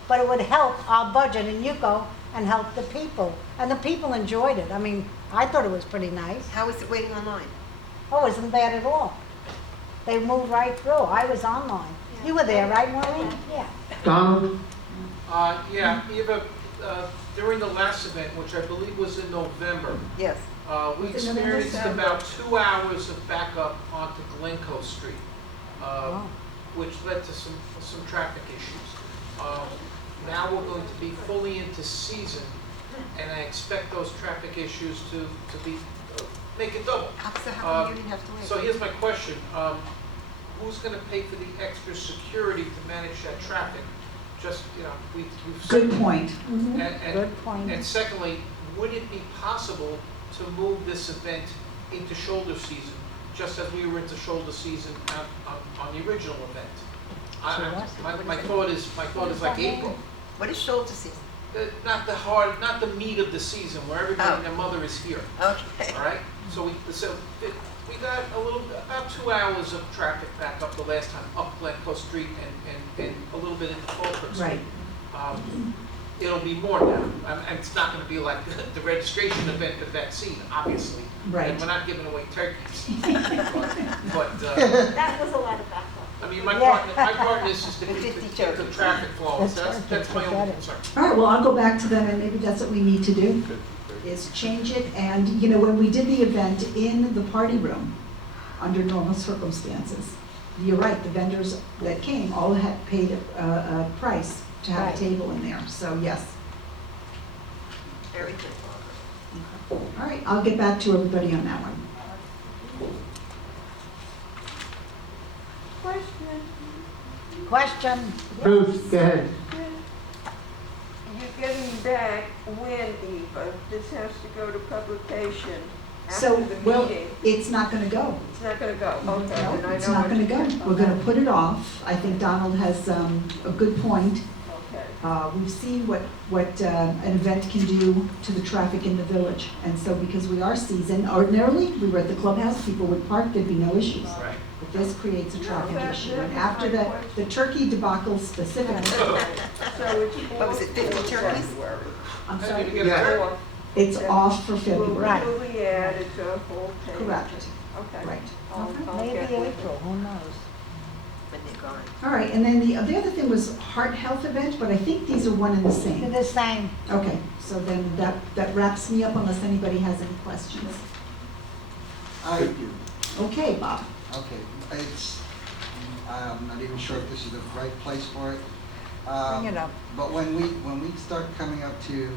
But it would help our budget in UCO and help the people. And the people enjoyed it. I mean, I thought it was pretty nice. How is it waiting online? Oh, it wasn't bad at all. They moved right through. I was online. You were there, right, Maureen? Yeah. Donald? Yeah, Eva, during the last event, which I believe was in November, Yes. we Was it November, experienced December? about 2 hours of backup onto Glencoe Street, which led to some traffic issues. Now we're going to be fully into season, and I expect those traffic issues to be, make it double. So how come you didn't have to wait? So here's my question. Who's going to pay for the extra security to manage that traffic? Just, you know, we've Good point. Good point. And secondly, would it be possible to move this event into shoulder season, just as we were into shoulder season on the original event? My thought is like April. What is shoulder season? Not the meat of the season, where everybody and their mother is here. Okay. All right? So we got about 2 hours of traffic back up the last time, up Glencoe Street and a little bit into Falkirk Street. Right. It'll be more now. And it's not gonna be like the registration event for vaccine, obviously. Right. And we're not giving away turkeys. But, That was a lot of backup. I mean, my part in this is to keep the traffic flow. So that's my only concern. All right, well, I'll go back to them, and maybe that's what we need to do, is change it. And, you know, when we did the event in the party room, under normal circumstances, you're right, the vendors that came all had paid a price to have a table in there, so yes. Very good. All right, I'll get back to everybody on that one. Question? Ruth, go ahead. You're getting back when, Eva? This has to go to publication So, after the well, meeting. it's not gonna go. It's not gonna go, okay. No, then I it's know not what gonna to go. do. We're gonna put it off. I think Donald has a good point. Okay. We've seen what an event can do to the traffic in the village. And so because we are season, ordinarily, we were at the clubhouse, people would park, there'd be no issues. Right. But this creates a traffic that- issue. that And was after my the question. turkey debacle specifically, So it's What was it, 50 turkeys? February. I'm I sorry, need to get a Or it's off for February. will be added to a whole page. Correct. Okay. Right. I'll Maybe get with it. April, who knows? When they're gone. All right, and then the other thing was heart health event, but I think these are one and the They're same. the same. Okay, so then that wraps me up unless anybody has any questions. I do. Okay, Bob. Okay, I'm not even sure if this is the right place for it. Bring it up. But when we start coming up to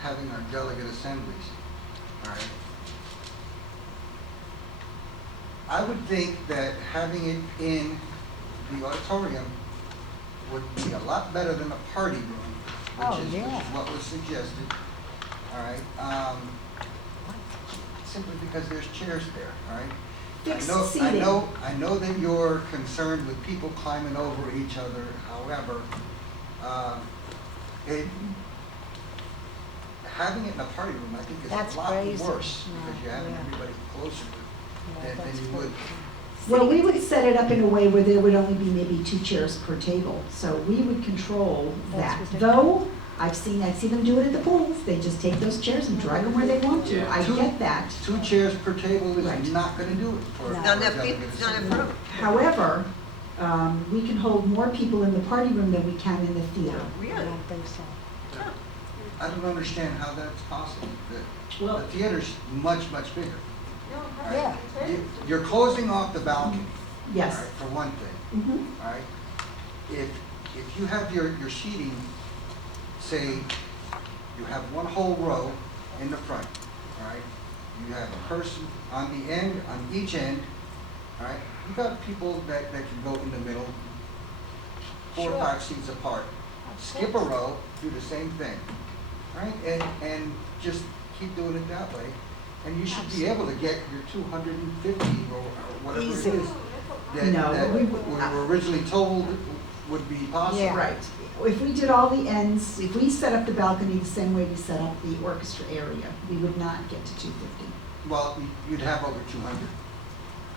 having our delegate assemblies, all right, I would think that having it in the auditorium would be a lot better than a party room, which is what was suggested, all right? Simply because there's chairs there, all right? Fixed seating. I know that you're concerned with people climbing over each other. However, having it in a party room, I think, is That's a lot crazy. worse because you're having everybody closer than you would. Well, we would set it up in a way where there would only be maybe 2 chairs per table, so we would control that. Though, I see them do it at the pools, they just take those chairs and drag them where they want to, I get that. 2 chairs per table is Right. not gonna do it for Not a enough delegate people, not assembly. enough room. However, we can hold more people in the party room than we can in the theater. I Really? don't think so. I don't understand how that's possible. Well- The theater's much, much bigger. Yeah. You're closing off the balcony. Yes. all right, for one thing, Mhm. all right? If you have your seating, say, you have one whole row in the front, all right? You have a person on the end, on each end, all right? You got people that can go in the middle, 4 or 5 seats apart. Skip a row, do the same thing, right? And just keep doing it that way. And you should be able to get your 250 or whatever it Easy. is that No, that we we were originally told would be possible. Yeah. Right. If we did all the ends, if we set up the balcony the same way we set up the orchestra area, we would not get to 250. Well, you'd have over 200.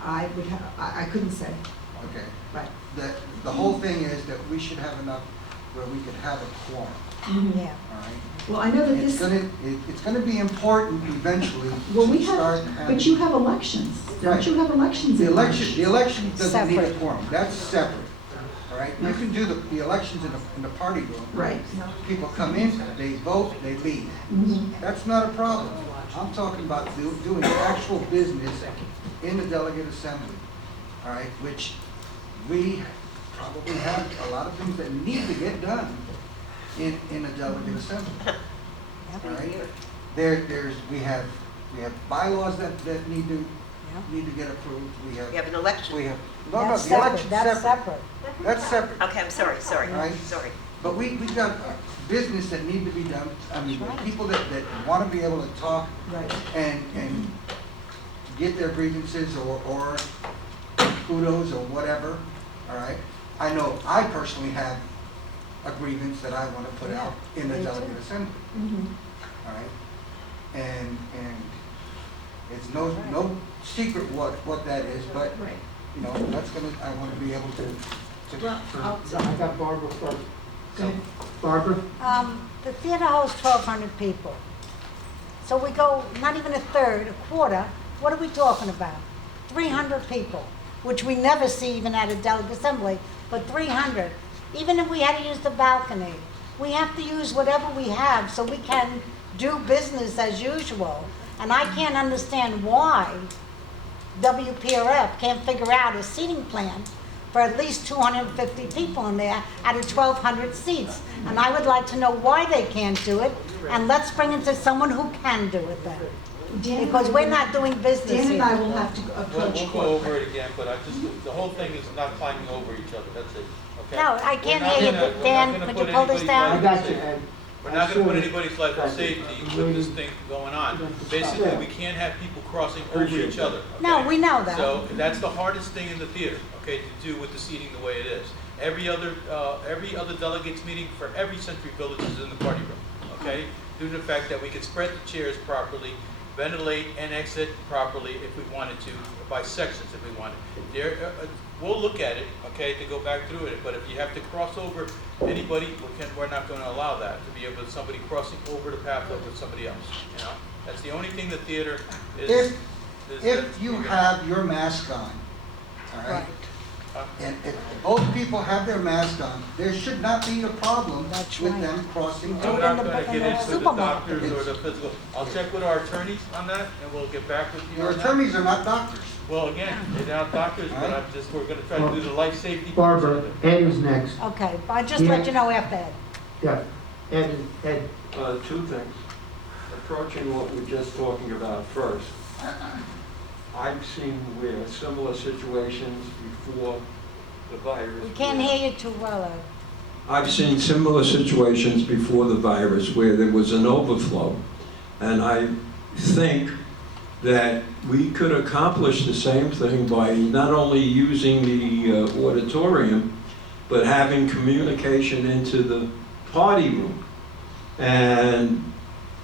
I would have, I couldn't say. Okay. Right. The whole thing is that we should have enough where we could have a quorum, Yeah. all right? Well, I know that It's this, it's gonna be important eventually well, we to start have, having. but you have elections. Don't Right. you have elections The in March? election doesn't need a Separate. quorum, that's separate, all right? You can do the elections in the party room. Right. People come in, they vote, they leave. Mhm. That's not a problem. I'm talking about doing actual business in the delegate assembly, all right? Which we probably have a lot of things that need to get done in a delegate assembly, all right? We have bylaws that need to get approved. We have an election. We have, That's the separate, election's that's separate. That's separate. Okay, I'm sorry, Right. sorry. But we've got business that need to be done. I mean, people that want to be able to talk Right. and get their grievances or kudos or whatever, all right? I know I personally have a grievance that I want to put out in the me too. delegate assembly, Mhm. all right? And it's no secret what that is, but, Right. you know, I want to be able to. Well, I got Barbara first. Go ahead. Barbara? The theater holds 1,200 people. So we go not even a third, a quarter, what are we talking about? 300 people, which we never see even at a delegate assembly, but 300. Even if we had to use the balcony, we have to use whatever we have so we can do business as usual. And I can't understand why WPRF can't figure out a seating plan for at least 250 people in there out of 1,200 seats. And I would like to know why they can't do it, and let's bring it to someone who can do it then. Dan and Because I we're will- not doing business Dan and I here. will have to We'll approach go court. over it again, but the whole thing is not climbing over each other, that's it, okay? No, I can't We're not hear you, gonna- we're Dan, not gonna could you put pull this anybody's down? I life got at you, stake. Ed. We're not gonna put Absolutely. anybody's life at safety with this thing going on. Basically, we can't have people crossing over each other, okay? No, we know that. So that's the hardest thing in the theater, okay, to do with the seating the way it is. Every other delegates meeting for every Century Village is in the party room, okay? Due to the fact that we can spread the chairs properly, ventilate and exit properly if we wanted to, by sections if we wanted. We'll look at it, okay, to go back through it, but if you have to cross over anybody, we're not gonna allow that, to be able to, somebody crossing over the path with somebody else, you know? That's the only thing the theater is. If you have your mask on, all right? And if both people have their mask on, there should not be a problem with them crossing. I'm over. not gonna get in the into the supermarket. doctors or the physical, I'll check with our attorneys on that, and we'll get back with you Your on that. attorneys are not doctors. Well, again, they're not doctors, but we're gonna try to do the life safety. Barbara, Ed is next. Okay, but I'll just let you know after that. Yeah, Ed. Two things. Approaching what we're just talking about first. I've seen where similar situations before the virus. We can't hear you too well, Ed. I've seen similar situations before the virus where there was an overflow. And I think that we could accomplish the same thing by not only using the auditorium, but having communication into the party room. And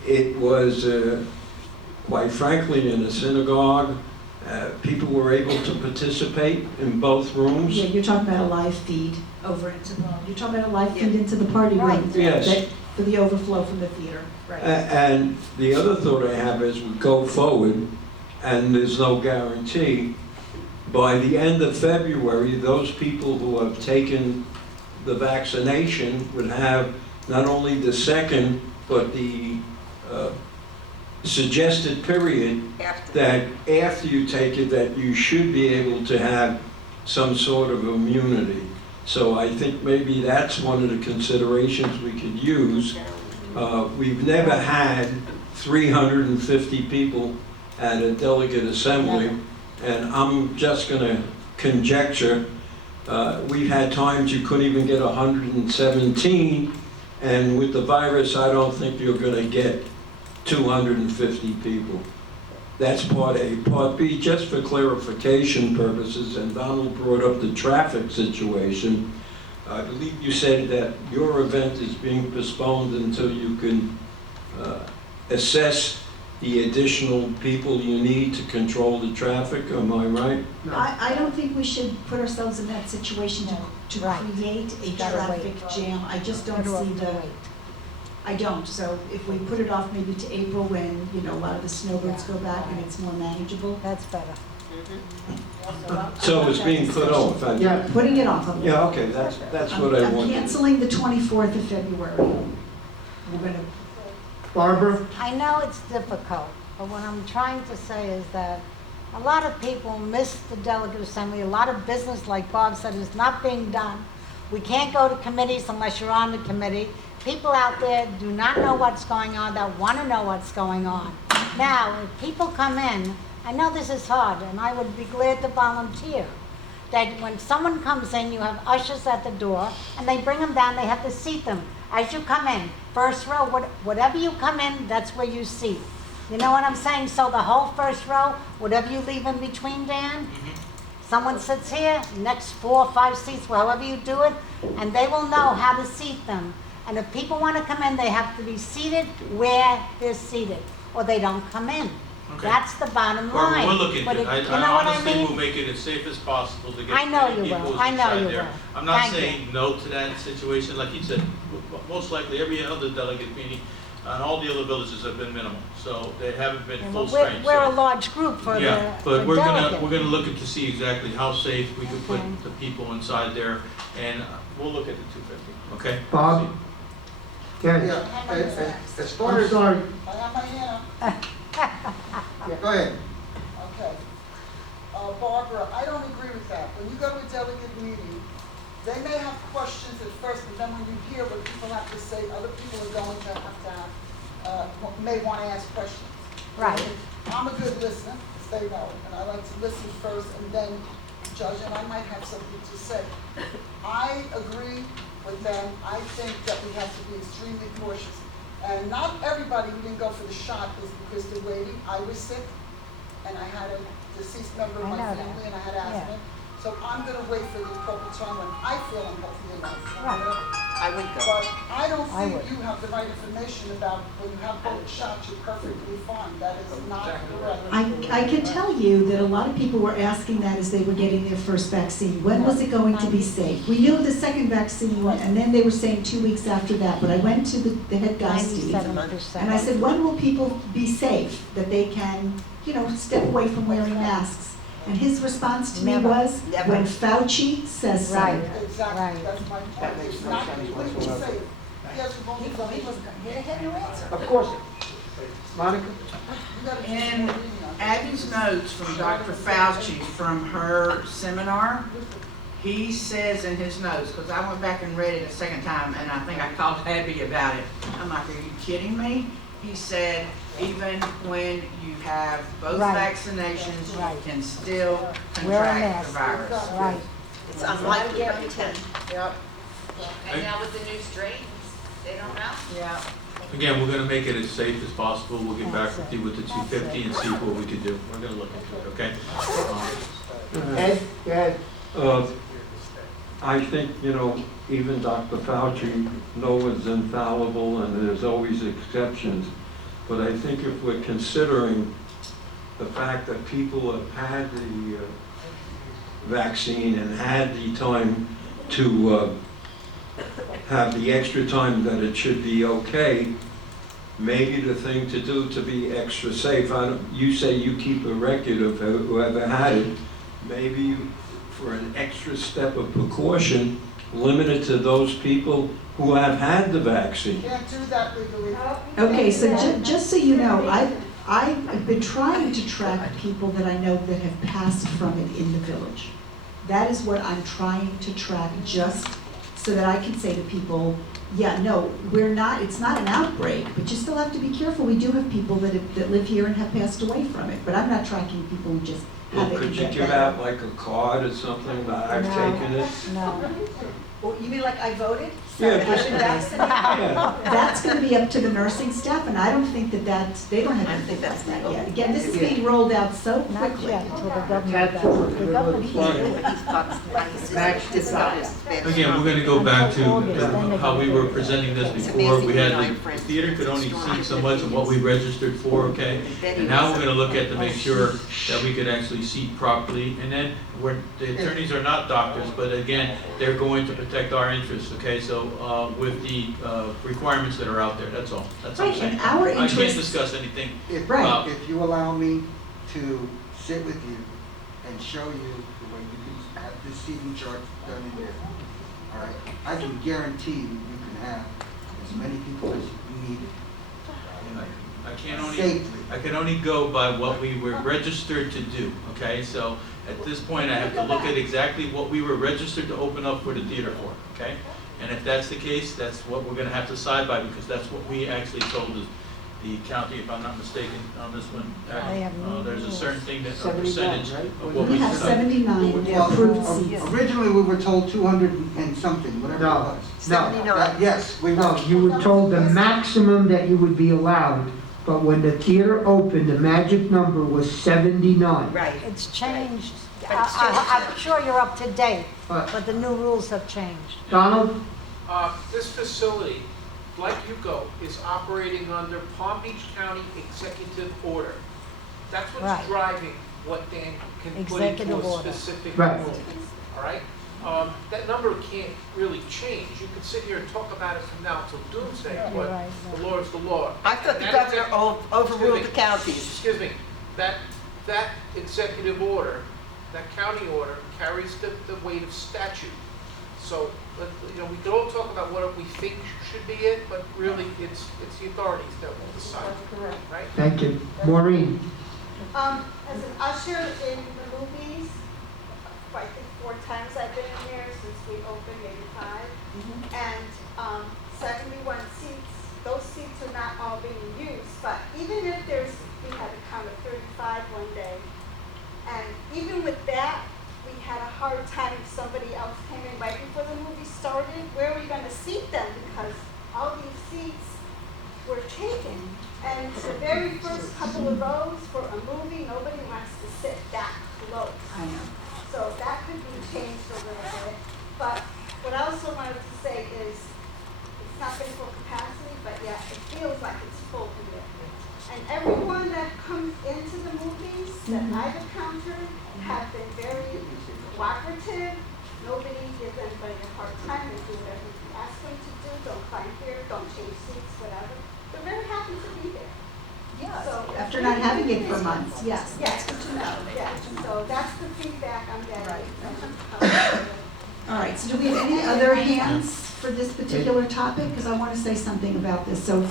it was, quite frankly, in a synagogue, people were able to participate in both rooms. Yeah, you're talking about a live feed over into the, you're talking about a live feed into the party room. Right. Yes. that- For the overflow from the theater, right? And the other thought I have is we go forward, and there's no guarantee, by the end of February, those people who have taken the vaccination would have not only the second, but the suggested period that after you take it, that you should be able to have some sort of immunity. So I think maybe that's one of the considerations we could use. We've never had 350 people at a delegate assembly, and I'm just gonna conjecture, we've had times you couldn't even get 117, and with the virus, I don't think you're gonna get 250 people. That's part A. Part B, just for clarification purposes, and Donald brought up the traffic situation, I believe you said that your event is being postponed until you can assess the additional people you need to control the traffic, am I right? I don't think we should put ourselves in that situation to Right. create a Gotta traffic wait. jam. I just don't Better off see to the, wait. I don't. So if we put it off maybe to April when, you know, a lot of the snowbirds go back and it's more manageable. That's better. So it's being put off? Yeah. Putting it off a little. Yeah, okay, that's what I I'm wanted. canceling the 24th of February. We're gonna, Barbara? I know it's difficult, but what I'm trying to say is that a lot of people miss the delegate assembly. A lot of business, like Bob said, is not being done. We can't go to committees unless you're on the committee. People out there do not know what's going on, that want to know what's going on. Now, if people come in, I know this is hard, and I would be glad to volunteer, that when someone comes in, you have ushers at the door, and they bring them down, they have to seat them. As you come in, first row, whatever you come in, that's where you seat. You know what I'm saying? So the whole first row, whatever you leave in between, Dan, someone sits here, next 4 or 5 seats, however you do it, and they will know how to seat them. And if people want to come in, they have to be seated where they're seated, or they don't come in. Okay. That's the bottom Barbara, line. we'll look into But it. you I know what I honestly will mean? make it as safe as possible to get I know as many you people will. as I know inside you there. will. I'm not Thank you. saying no to that situation, like you said, most likely every other delegate meeting on all the other villages have been minimal, so they haven't been And full we're strength. we're a so- large group for the Yeah, for but we're delegate. gonna look at to see exactly how safe we can put Okay. the people inside there, and we'll look at the 250, okay? Bob? Yes. Yeah, as far I'm as, sorry. I have my hand up. go ahead. Okay. Barbara, I don't agree with that. When you go to a delegate meeting, they may have questions at first, but then when you hear what people have to say, other people are going to have, may want to ask questions. Right. I'm a good listener, as they know, and I like to listen first and then judge, and I might have something to say. I agree with them. I think that we have to be extremely cautious. And not everybody who didn't go for the shot is because they're waiting. I was sick, and I had a deceased member of I my know family, that. and I had asthma. So I'm gonna wait for the appropriate time when I feel I'm healthy enough. Right. I would go. But I don't I think would. you have the right information about when you have both shots, you're perfectly fine. That is not correct. I can tell you that a lot of people were asking that as they were getting their first vaccine. When was it going to be safe? We knew the second vaccine, and then they were saying 2 weeks after that. But I went to the head guy, Steve, 97%. and I said, when will people be safe, that they can, you know, step away from wearing masks? And his response to me Never. was, Never. when Fauci says so. Right. Exactly, Right. that's my point. It's not completely safe. Yes, we're going to go. Of course. Monica? You gotta do some In more reading on that. Abby's notes from Dr. Fauci from her seminar, he says in his notes, because I went back and read it a second time, and I think I called Abby about it. I'm like, are you kidding me? He said, even when you have both Right. vaccinations, Right. you can still Wear a contract the mask. virus. Right. It's unlikely, but you can. Yep, And now with the new strains, they don't know? yeah. Again, we're gonna make it as safe as possible, we'll get back with you with the 250 and see what we can do, we're gonna look into it, okay? Ed? Ed? I think, you know, even Dr. Fauci, no one's infallible and there's always exceptions. But I think if we're considering the fact that people have had the vaccine and had the time to have the extra time that it should be okay, maybe the thing to do to be extra safe, you say you keep a record of whoever had it, maybe for an extra step of precaution, limited to those people who have had the vaccine. Can't do that legally. Okay, so just so you know, I've been trying to track people that I know that have passed from it in the village. That is what I'm trying to track, just so that I can say to people, yeah, no, it's not an outbreak, but you still have to be careful. We do have people that live here and have passed away from it, but I'm not tracking people who just Well, have it. could and you get give better. out like a card or something that I've No. taken it? No. Or you mean like I voted? Yeah, I've just- been vaccinated? Yeah. That's gonna be up to the nursing staff, and I don't think they don't have anything about that yet. Again, this is being rolled out so Not quickly. yet, until the government That's does what it. The we're government looking can't do it. Match design. Again, we're gonna go back to how we were presenting this before. We had the theater could only seat so much of what we registered for, okay? And now we're gonna look at to make sure that we could actually seat properly. And then, the attorneys are not doctors, but again, they're going to protect our interests, okay? So, with the requirements that are out there, that's all. That's all I'm Right, saying. and our I can't interests- discuss anything. Right. If you allow me to sit with you and show you the way you can have this seating chart done in there, all right? I can guarantee you can have as many people as you need. I can only go by what we were registered to do, okay? So at this point, I have to look at exactly what we were registered to open up for the theater for, okay? And if that's the case, that's what we're gonna have to side by, because that's what we actually told the county, if I'm not mistaken, on this one. There's a certain thing that, a percentage of what we We have decided. 79 Well, approved seats. originally, we were told 200 and something, whatever it No, was. no. Yes, we No, were. you were told the maximum that you would be allowed, but when the theater opened, the magic number was 79. Right. It's changed. But it's changed. I'm sure you're up to date, But- but the new rules have changed. Donald? This facility, like Yuko, is operating under Palm Beach County Executive Order. That's what's Right. driving what Dan can put Executive into a order. specific Right. rule. All right? That number can't really change. You can sit here and talk about it from now till doomsday, You're but right, the law is the law. I thought the That governor exec- overruled the Excuse me. counties. Excuse me, that executive order, that county order carries the weight of statute. So, we can all talk about what we think should be it, but really, it's the authorities that will decide. That's correct. Right? Thank you. Maureen? As an usher in the movies, I think 4 times I've been in there since we opened, maybe 5. And 71 seats, those seats are not all being used, but even if we had a count of 35 one day, and even with that, we had a hard time if somebody else came in right before the movie started, where were you gonna seat them? Because all these seats were taken. And the very first couple of rows for a movie, nobody wants to sit that close. I know. So that could be changed a little bit. But what I also wanted to say is, it's not been full capacity, but yet it feels like it's full in there. And everyone that comes into the movies that I've encountered have been very cooperative. Nobody gives anybody a hard time. They do whatever you ask them to do. Don't climb here, don't change seats, whatever. They're very happy to be there. Yeah, So after not having it for months, yes. Yes, good to know, yes. So that's the feedback I'm getting. All right, so do we have any other hands for this particular topic? Because I want to say something about this. So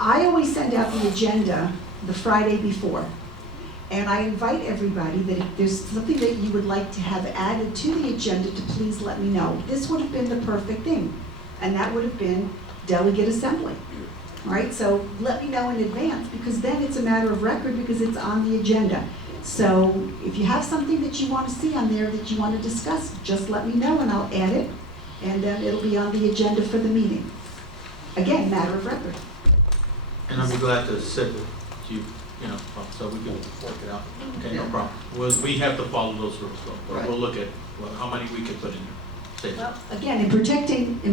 I always send out the agenda the Friday before. And I invite everybody that if there's something that you would like to have added to the agenda, to please let me know. This would have been the perfect thing, and that would have been delegate assembly. All right, so let me know in advance, because then it's a matter of record because it's on the agenda. So if you have something that you want to see on there that you want to discuss, just let me know and I'll add it, and then it'll be on the agenda for the meeting. Again, matter of record. And I'll be glad to sit with you, so we can work it out. Okay, no problem. We have to follow those rules, though. Right. We'll look at how many we can put in there. Well, again, in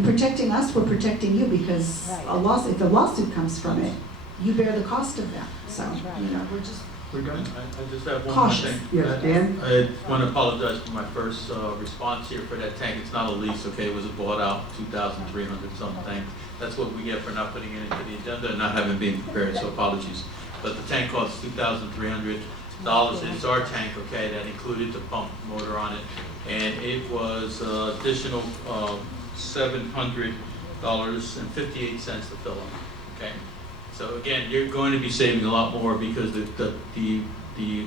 protecting us, we're protecting you, because if a lawsuit comes from it, you bear the cost of that. So, we're just We're done? I just have one more cautious. thing. Yes, Dan? I want to apologize for my first response here for that tank. It's not a lease, okay? It was a bought out 2,300 something tank. That's what we get for not putting it into the agenda and not having been prepared, so apologies. But the tank costs $2,300. It's our tank, okay, that included the pump motor on it. And it was additional $700.58 to fill them, okay? So again, you're going to be saving a lot more because the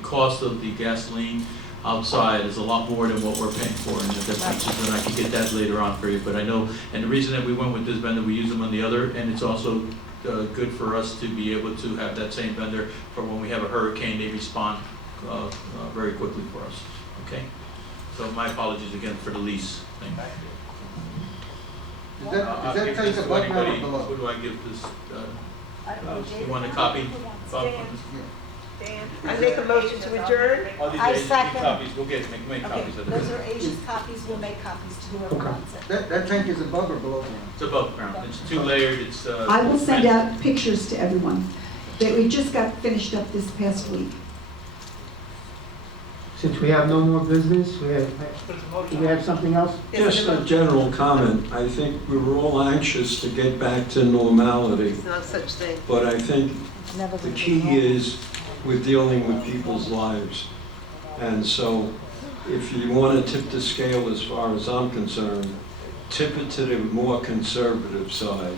cost of the gasoline outside is a lot more than what we're paying for in the differences, and I can get that later on for you. But I know, and the reason that we went with this vendor, we use them on the other, and it's also good for us to be able to have that same vendor for when we have a hurricane, they respond very quickly for us, okay? So my apologies again for the lease thing. Is that I'll place give this to above ground or anybody. below? Who do I give this? You want a copy? Bob, on this? I make a motion to adjourn. All these I are eight second. copies, we'll make Okay, copies of those this. are Asia's copies, we'll make copies to whoever Okay. wants it. That tank is above or below ground? It's above ground, it's two layered, it's, I will send out pictures to everyone. That we just got finished up this past week. Since we have no more business, do we have something else? Just a general comment. I think we were all anxious to get back to normality, It's no such thing. but I think It's never the gonna be key normal. is we're dealing with people's lives. And so if you want to tip the scale as far as I'm concerned, tip it to the more conservative side.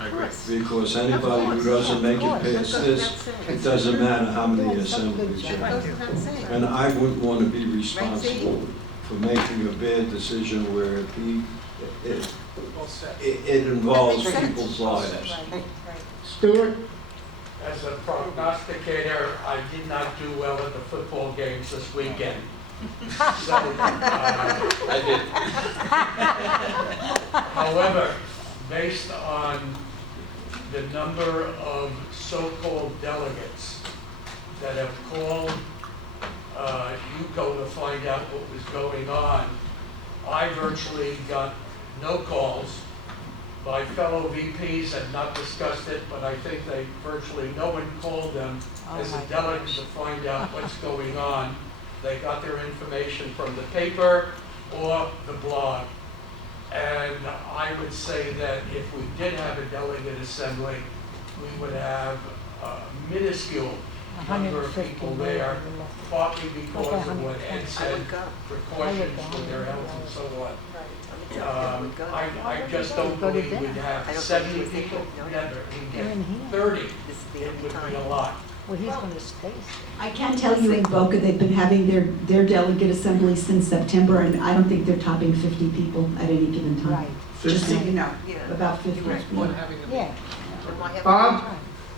I agree. Because anybody who doesn't make it past this, it doesn't matter how many assemblies you That have. goes without saying. And I wouldn't want to be responsible for making a bad decision where Well said. it involves That makes sense. people's lives. Stuart? As a prognosticator, I did not do well at the football games this weekend. So, I did. however, based on the number of so-called delegates that have called UCO to find out what was going on, I virtually got no calls. My fellow VPs had not discussed it, but I think virtually no one called them as a delegate to find out what's going on. They got their information from the paper or the blog. And I would say that if we did have a delegate assembly, we would have a minuscule number of people there, partly because of what Ed said, precautions for their health and so on. I just don't believe we'd have 70 people, never, we'd get 30, it would be a lot. Well, he's gonna stay. I can tell you in Boca, they've been having their delegate assembly since September, and I don't think they're topping 50 people at any given time. Right. Just so you know, Yeah. about 50. One having a Yeah. Bob?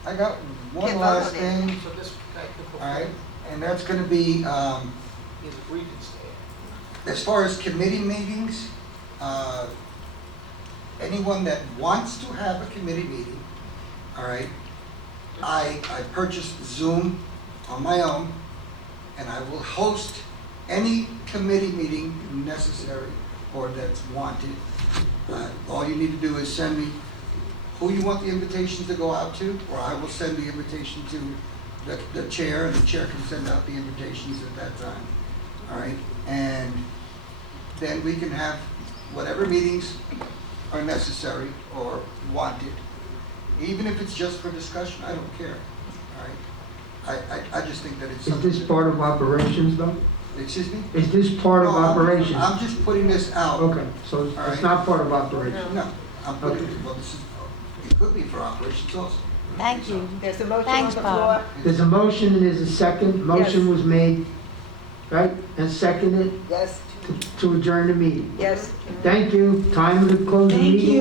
I got one Can't last vote on it. thing, So this technical. all right, and that's gonna be, Is agreed to stay. as far as committee meetings, anyone that wants to have a committee meeting, all right, I purchased Zoom on my own, and I will host any committee meeting necessary or that's wanted. All you need to do is send me who you want the invitations to go out to, or I will send the invitation to the chair, and the chair can send out the invitations at that time, all right? And then we can have whatever meetings are necessary or wanted, even if it's just for discussion, I don't care, all right? I just think that it's Is something. this part of operations though? Excuse me? Is this part of No, operations? I'm just putting this out. Okay, so All it's right. not part of operations? No, I'm putting, Okay. well, this is, it could be for operations also. Thank you. There's a motion on Thanks, the Bob. floor. There's a motion and there's a second. Motion was made, right, and seconded Yes, to adjourn the meeting. yes. Thank you. Time to close the Thank meeting. you.